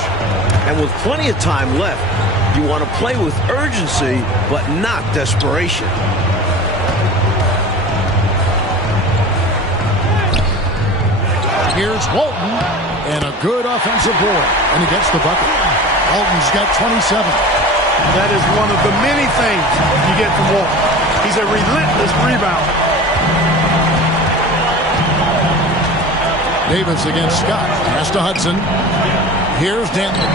And with plenty of time left, you want to play with urgency, but not desperation. Here's Walton, and a good offensive board. And he gets the bucket. Walton's got 27. That is one of the many things you get from Walton. He's a relentless rebounder. Davis against Scott. Pass to Hudson. Here's Dantley.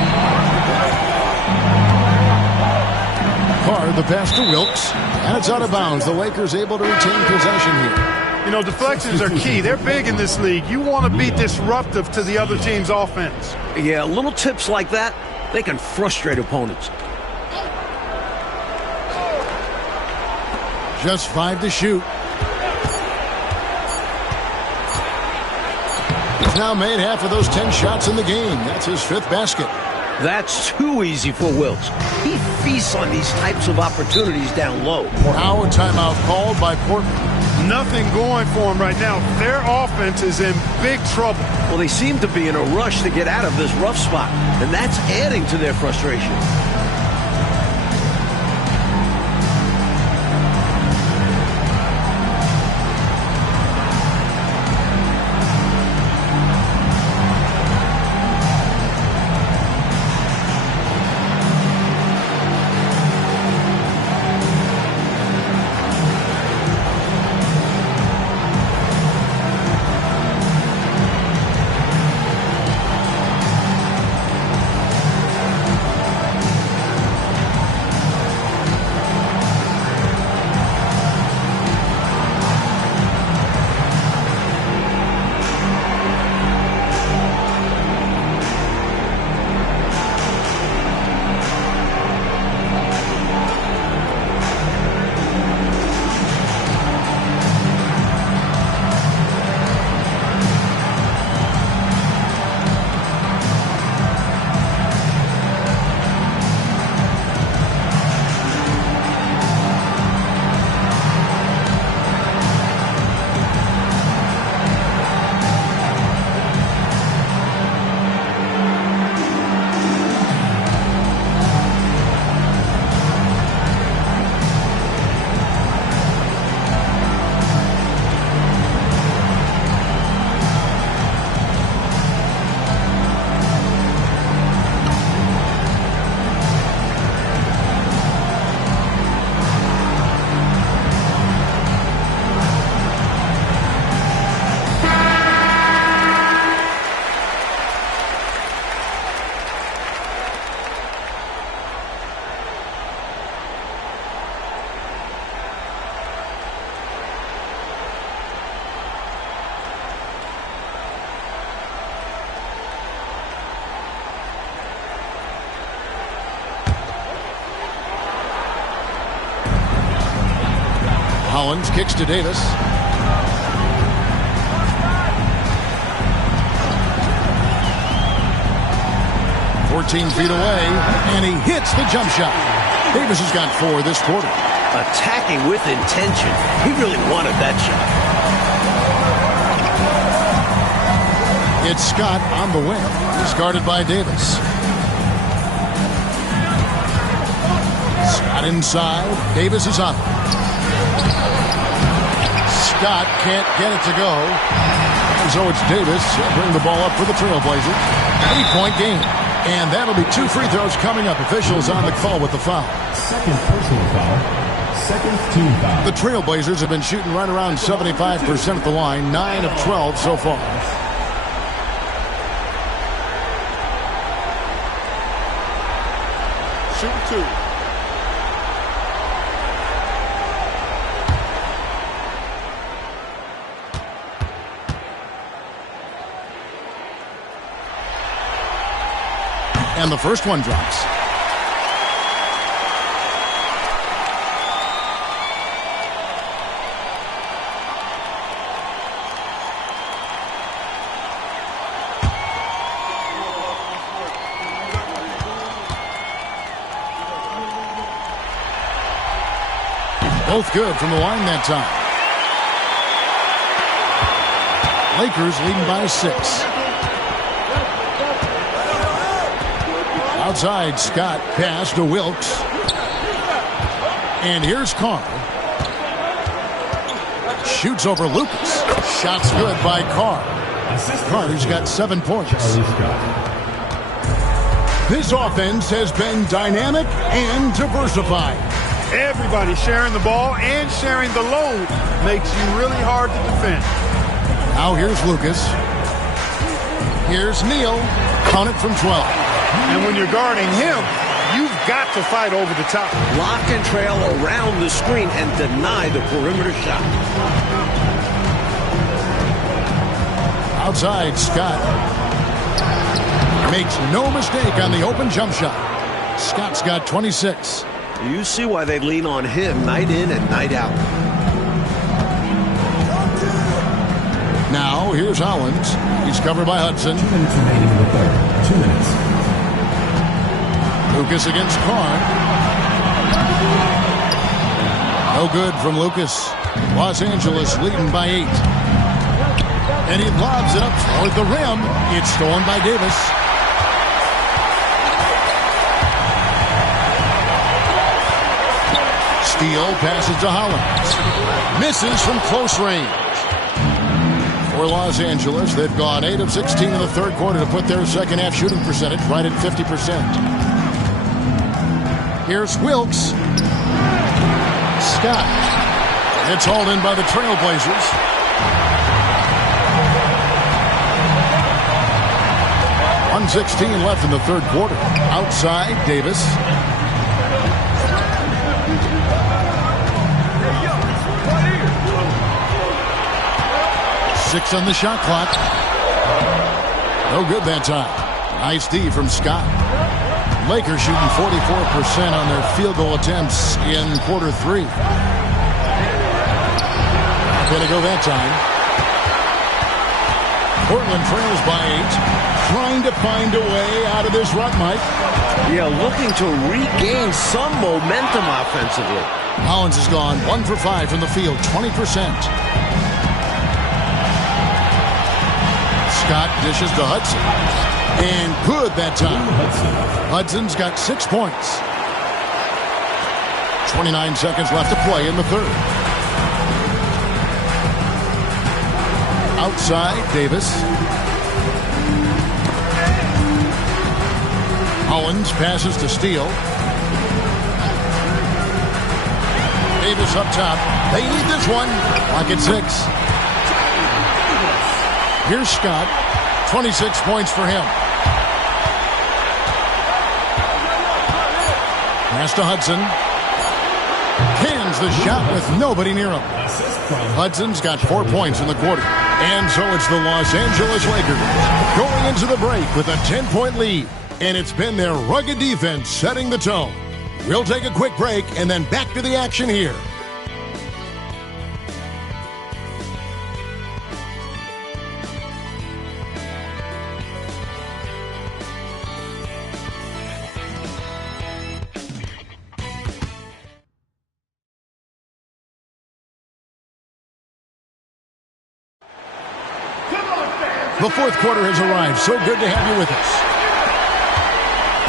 Carr, the pass to Wilkes. And it's out of bounds. The Lakers able to retain possession here. You know, deflections are key. They're big in this league. You want to be disruptive to the other team's offense. Yeah, little tips like that, they can frustrate opponents. Just 5 to shoot. He's now made half of those 10 shots in the game. That's his 5th basket. That's too easy for Wilkes. He feasts on these types of opportunities down low. Now a timeout called by Portland. Nothing going for him right now. Their offense is in big trouble. Well, they seem to be in a rush to get out of this rough spot, and that's adding to their frustration. Hollins kicks to Davis. 14 feet away, and he hits the jump shot. Davis has got 4 this quarter. Attacking with intention. He really wanted that shot. It's Scott on the wing. He's guarded by Davis. Scott inside. Davis is on. Scott can't get it to go. And so it's Davis. He'll bring the ball up for the Trailblazers. 8-point game. And that'll be 2 free throws coming up. Officials on the call with the foul. Second personal foul. Second team foul. The Trailblazers have been shooting right around 75% at the line. 9 of 12 so far. Shooting 2. And the first one drops. Both good from the line that time. Lakers leading by 6. Outside, Scott pass to Wilkes. And here's Carr. Shoots over Lucas. Shot's good by Carr. Carr's got 7 points. This offense has been dynamic and diversified. Everybody sharing the ball and sharing the load makes you really hard to defend. Now here's Lucas. Here's Neal. Count it from 12. And when you're guarding him, you've got to fight over the top. Lock and trail around the screen and deny the perimeter shot. Outside, Scott makes no mistake on the open jump shot. Scott's got 26. You see why they lean on him night in and night out. Now, here's Hollins. He's covered by Hudson. 2 minutes remaining in the third. 2 minutes. Lucas against Carr. No good from Lucas. Los Angeles leading by 8. And he lobs it up toward the rim. It's stolen by Davis. Steele passes to Hollins. Misses from close range. For Los Angeles, they've gone 8 of 16 in the third quarter to put their second half shooting percentage right at 50%. Here's Wilkes. Scott. It's hauled in by the Trailblazers. .116 left in the third quarter. Outside, Davis. Six on the shot clock. No good that time. Nice D from Scott. Lakers shooting 44% on their field goal attempts in quarter 3. Not going to go that time. Portland trails by 8. Trying to find a way out of this rut, Mike. Yeah, looking to regain some momentum offensively. Hollins has gone 1 for 5 from the field, 20%. Scott dishes to Hudson. And good that time. Hudson's got 6 points. 29 seconds left to play in the third. Outside, Davis. Hollins passes to Steele. Davis up top. They need this one. Lock at 6. Here's Scott. 26 points for him. Pass to Hudson. Cans the shot with nobody near him. Hudson's got 4 points in the quarter. And so it's the Los Angeles Lakers going into the break with a 10-point lead. And it's been their rugged defense setting the tone. We'll take a quick break and then back to the action here. The fourth quarter has arrived. So good to have you with us.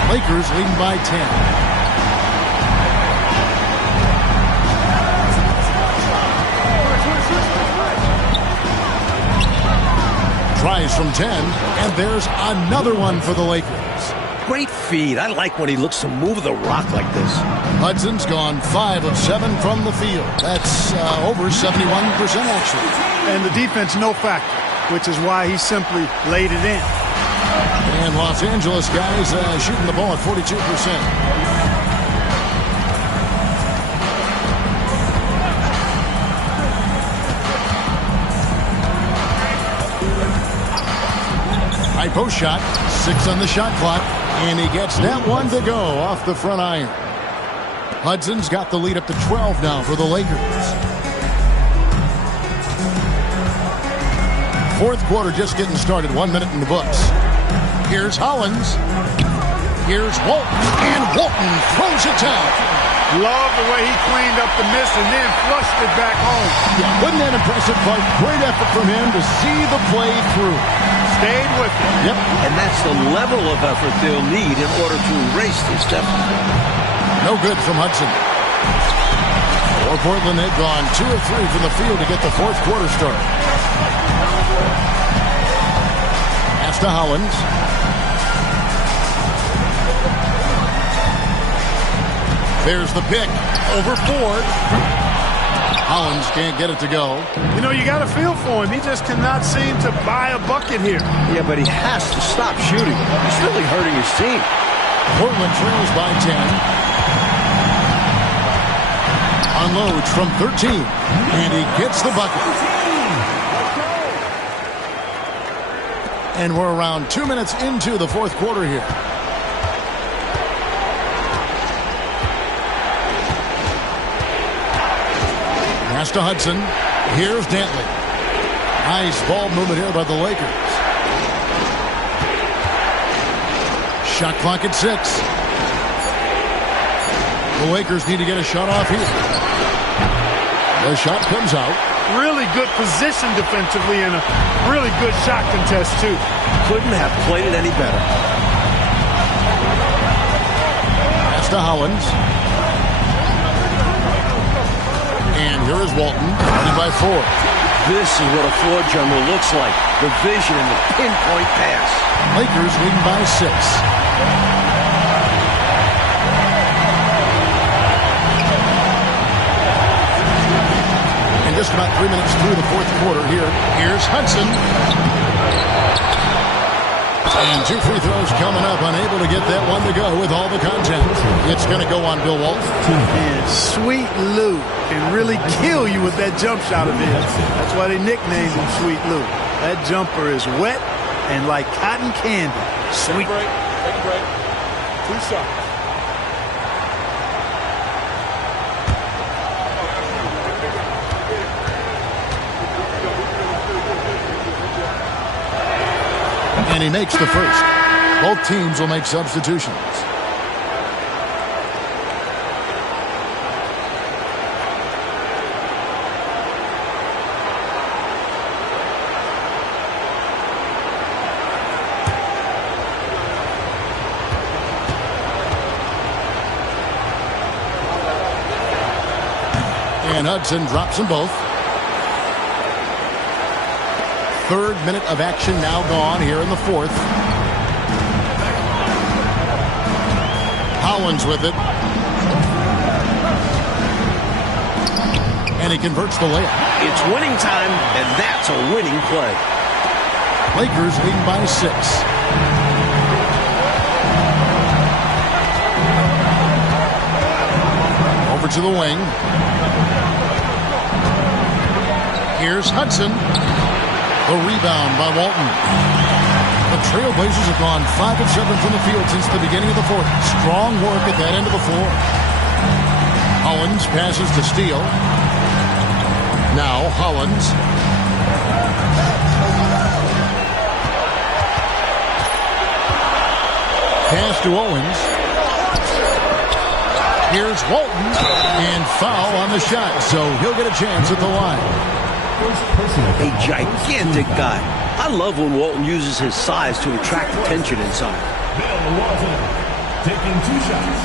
Lakers leading by 10. Tries from 10, and there's another one for the Lakers. Great feed. I like when he looks to move the rock like this. Hudson's gone 5 of 7 from the field. That's over 71% actually. And the defense no factor, which is why he simply laid it in. And Los Angeles guys shooting the ball at 42%. High post shot, 6 on the shot clock, and he gets that one to go off the front iron. Hudson's got the lead up to 12 now for the Lakers. Fourth quarter just getting started, 1 minute in the books. Here's Hollins. Here's Walton, and Walton throws it down. Love the way he cleaned up the miss and then flushed it back home. Yeah, wasn't that impressive, Clark? Great effort from him to see the play through. Stayed with him. Yep. And that's the level of effort they'll need in order to erase this deficit. No good from Hudson. For Portland, they've gone 2 of 3 from the field to get the fourth quarter started. Pass to Hollins. There's the pick over Ford. Hollins can't get it to go. You know, you got a feel for him. He just cannot seem to buy a bucket here. Yeah, but he has to stop shooting. He's really hurting his team. Portland trails by 10. Unloads from 13. And he gets the bucket. And we're around 2 minutes into the fourth quarter here. Pass to Hudson. Here's Dantley. Nice ball movement here by the Lakers. Shot clock at 6. The Lakers need to get a shot off here. The shot comes out. Really good position defensively and a really good shot contest, too. Couldn't have played it any better. Pass to Hollins. And here is Walton, running by 4. This is what a floor general looks like. The vision and the pinpoint pass. Lakers leading by 6. And just about 3 minutes through the fourth quarter here. Here's Hudson. And 2 free throws coming up. Unable to get that one to go with all the contact. It's going to go on Bill Walton. And Sweet Lou can really kill you with that jump shot of his. That's why they nicknamed him Sweet Lou. That jumper is wet and like cotton candy. Sweet. Take a break. 2 shots. And he makes the first. Both teams will make substitutions. And Hudson drops them both. Third minute of action now gone here in the fourth. Hollins with it. And he converts the layup. It's winning time, and that's a winning play. Lakers leading by 6. Over to the wing. Here's Hudson. The rebound by Walton. The Trailblazers have gone 5 of 7 from the field since the beginning of the fourth. Strong work at that end of the floor. Hollins passes to Steele. Now Hollins. Pass to Owens. Here's Walton. And foul on the shot, so he'll get a chance at the line. A gigantic guy. I love when Walton uses his size to attract attention inside. Bill Walton taking 2 shots.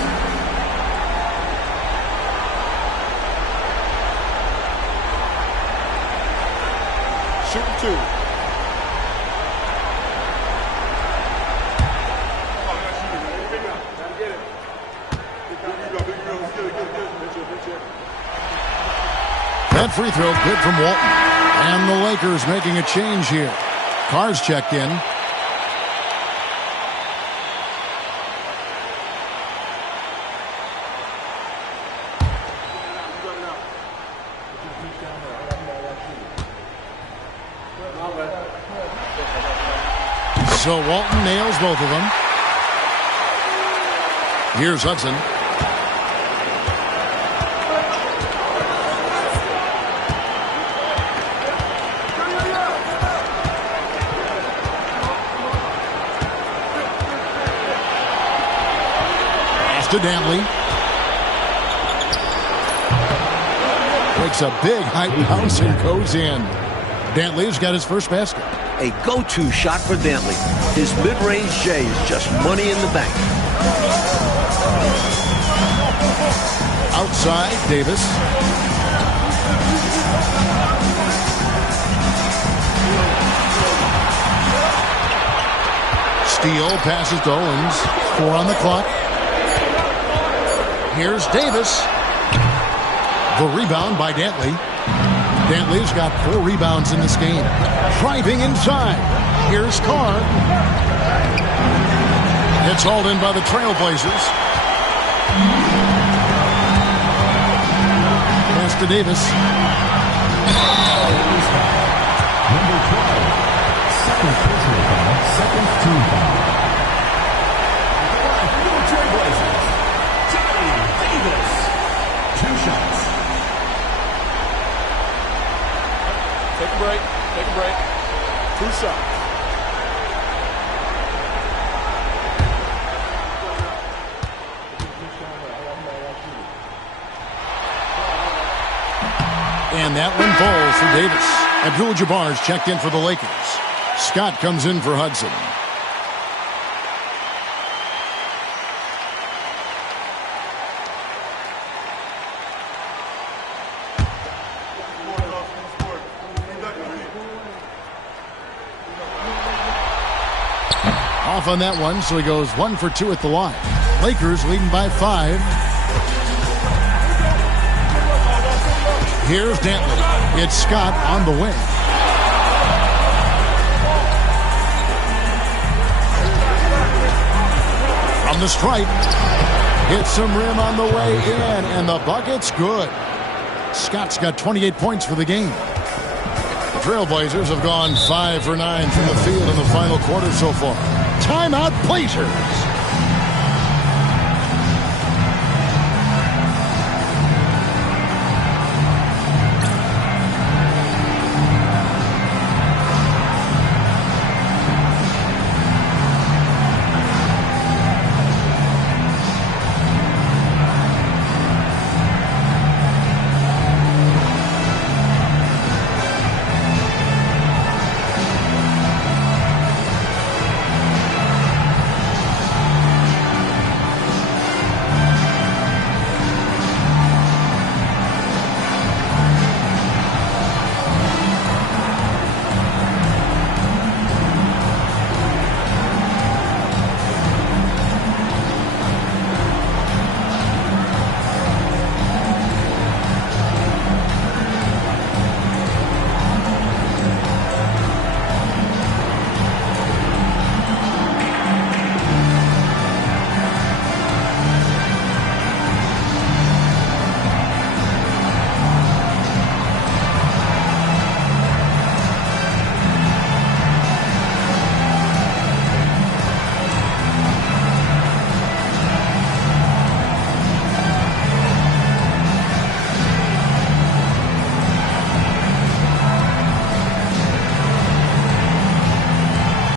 Shoot 2. That free throw good from Walton. And the Lakers making a change here. Carr's checked in. So Walton nails both of them. Here's Hudson. To Dantley. Breaks a big high bounce and goes in. Dantley's got his first basket. A go-to shot for Dantley. His mid-range J is just money in the bank. Outside, Davis. Steele passes to Owens. 4 on the clock. Here's Davis. The rebound by Dantley. Dantley's got 4 rebounds in this game. Driving inside. Here's Carr. It's hauled in by the Trailblazers. Pass to Davis. Number 12. Second personal foul. Second team foul. Trailblazers. Davis. 2 shots. Take a break. Take a break. 2 shots. And that one falls for Davis. Abdul-Jabbar's checked in for the Lakers. Scott comes in for Hudson. Off on that one, so he goes 1 for 2 at the line. Lakers leading by 5. Here's Dantley. It's Scott on the wing. From the stripe. Hits some rim on the way in, and the bucket's good. Scott's got 28 points for the game. The Trailblazers have gone 5 for 9 from the field in the final quarter so far. Timeout, Blazers.